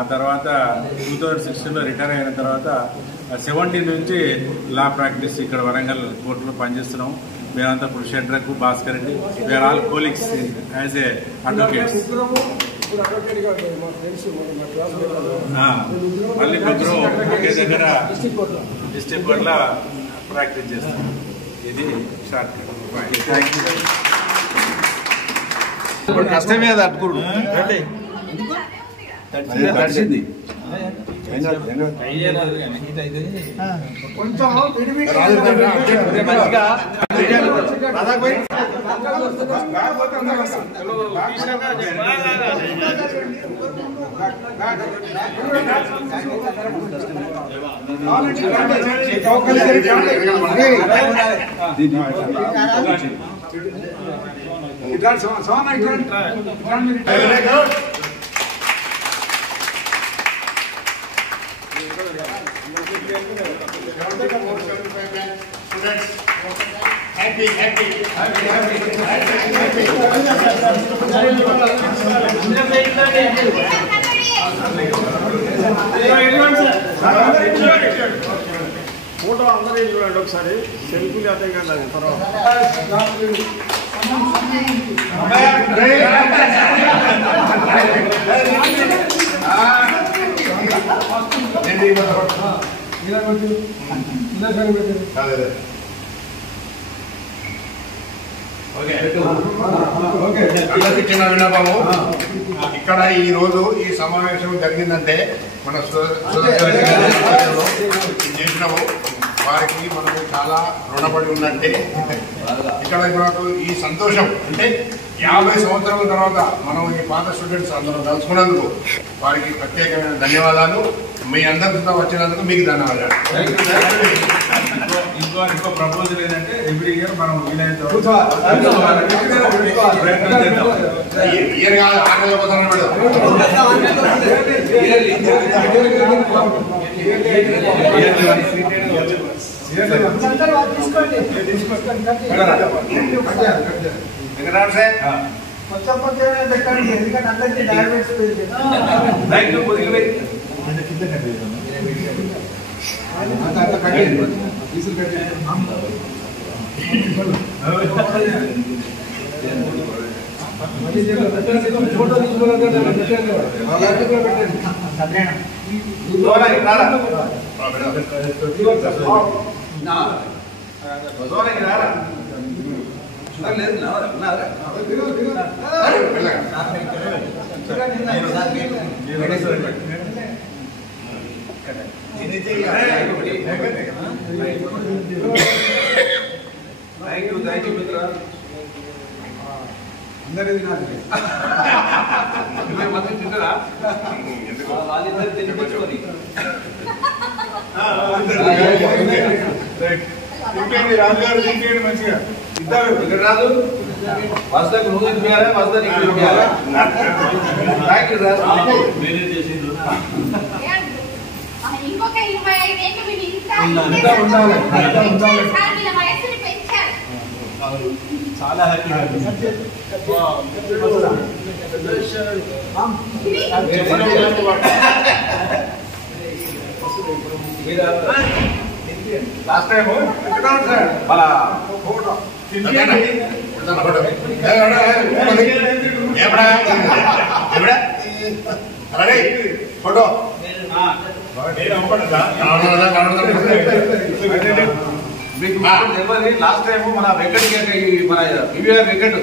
ఆ తర్వాత 2016లో రిటైర్ అయిన తర్వాత 17 నుంచి లా ప్రాక్టీస్ ఇక్కడ వరంగల్ కోర్టులో పనిచేస్తున్నాం. మేమంతా ఇప్పుడు Shadrach, Bhaskar Reddy, we're all colleagues as a advocates. మళ్ళీ ముగ్గురు ఒకే దగ్గర డిస్ట్రిక్ట్ కోర్టులో ప్రాక్టీస్ చేస్తాం. ఇది షార్ట్ కట్. Thank you. ఇప్పుడు కష్టమే అది అట్టుకుడు తడిచింది. ఫోటో అందరూ చూడండి ఒకసారి, సెల్ఫీలు అదే కదా తర్వాత. చిన్న విన్నపము, ఇక్కడ ఈ రోజు ఈ సమావేశం జరిగిందంటే మన చేసినాము, వారికి మనకు చాలా రుణపడి ఉన్నట్టే. ఇక్కడ మనకు ఈ సంతోషం అంటే 50 సంవత్సరాల తర్వాత మనం ఈ పాత స్టూడెంట్స్ అందరూ కలుసుకున్నందుకు వారికి ప్రత్యేకమైన ధన్యవాదాలు. మీ అందరితో వచ్చినందుకు మీకు ధన్యవాదాలు. ఇంకో ప్రపోజల్ ఏంటంటే ఎవ్రీ ఇయర్ మనం వీలైనంత ఇయర్ కాదు, 6 నెలల కోసం ఎందుకంటే అందరికీ డయాబెటిస్ ఫోటో థ్యాంక్ యూ మిత్ర. అందరిది నాది మంది తింటారా? వాళ్ళిద్దరు తినిపించుకొని రాజుగారు తింపేయండి మంచిగా ఇద్దరు ఇక్కడ రాదు వస్తాకు నువ్వు తినిపించాలా వస్తా నీకు తినిపించాలా ఇంకొక 25 ఏళ్ళు మీరు ఇంకా వయసుని పెంచారు. చాలా హ్యాపీ లాస్ట్ టైం మన ఫోటో మీకు లాస్ట్ టైం మన వెంకట్ మన PVR Venkat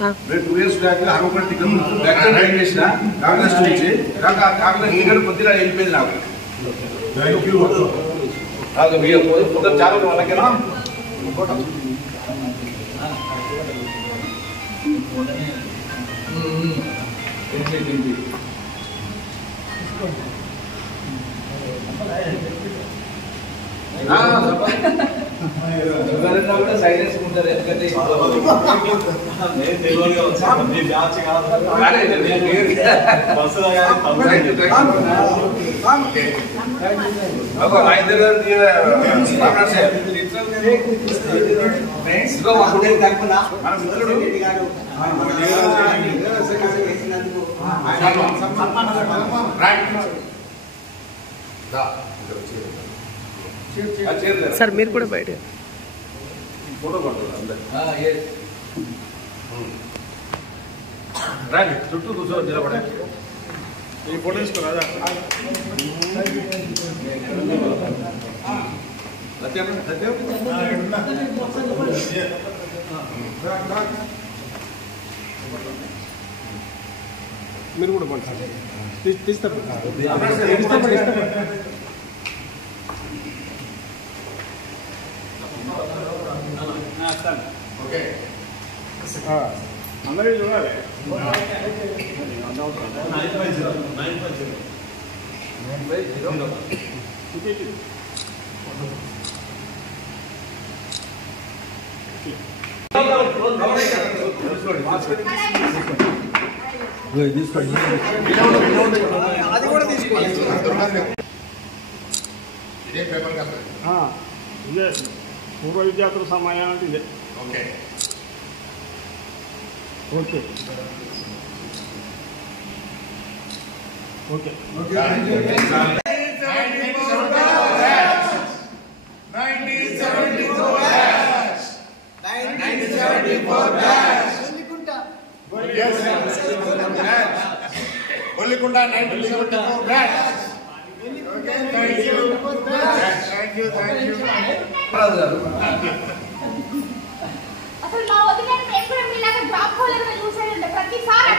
2 years back Hanumakonda ticket train చేసిన కాంగ్రెస్ నుంచి కాంగ్రెస్ టికెట్ కొద్దిగా వెళ్ళిపోయింది నాకు చాలా వాళ్ళకేనా ఎవరైనా కూడా సైలెన్స్ ఉంటారు ఎందుకంటే సార్ మీరు కూడా బయట ఫోటో పడుతుంది అందరు రండి చుట్టూ కూర్చొని నిలబడే ఈ ఫోటో తీసుకురాదా మీరు కూడా పండి అందరూ చూడాలి అది కూడా తీసుకోండి ఇదే పేపర్ కదా ఇదే పూర్వ విద్యార్థుల సమయానికి ఇదే okay okay okay Bollikonda 1974 batch. Okay, thank you. Thank you. అసలు మా వదిన ఎప్పుడు మీలాగా జాబ్ హోల్డర్ చూసారంటే ప్రతిసారి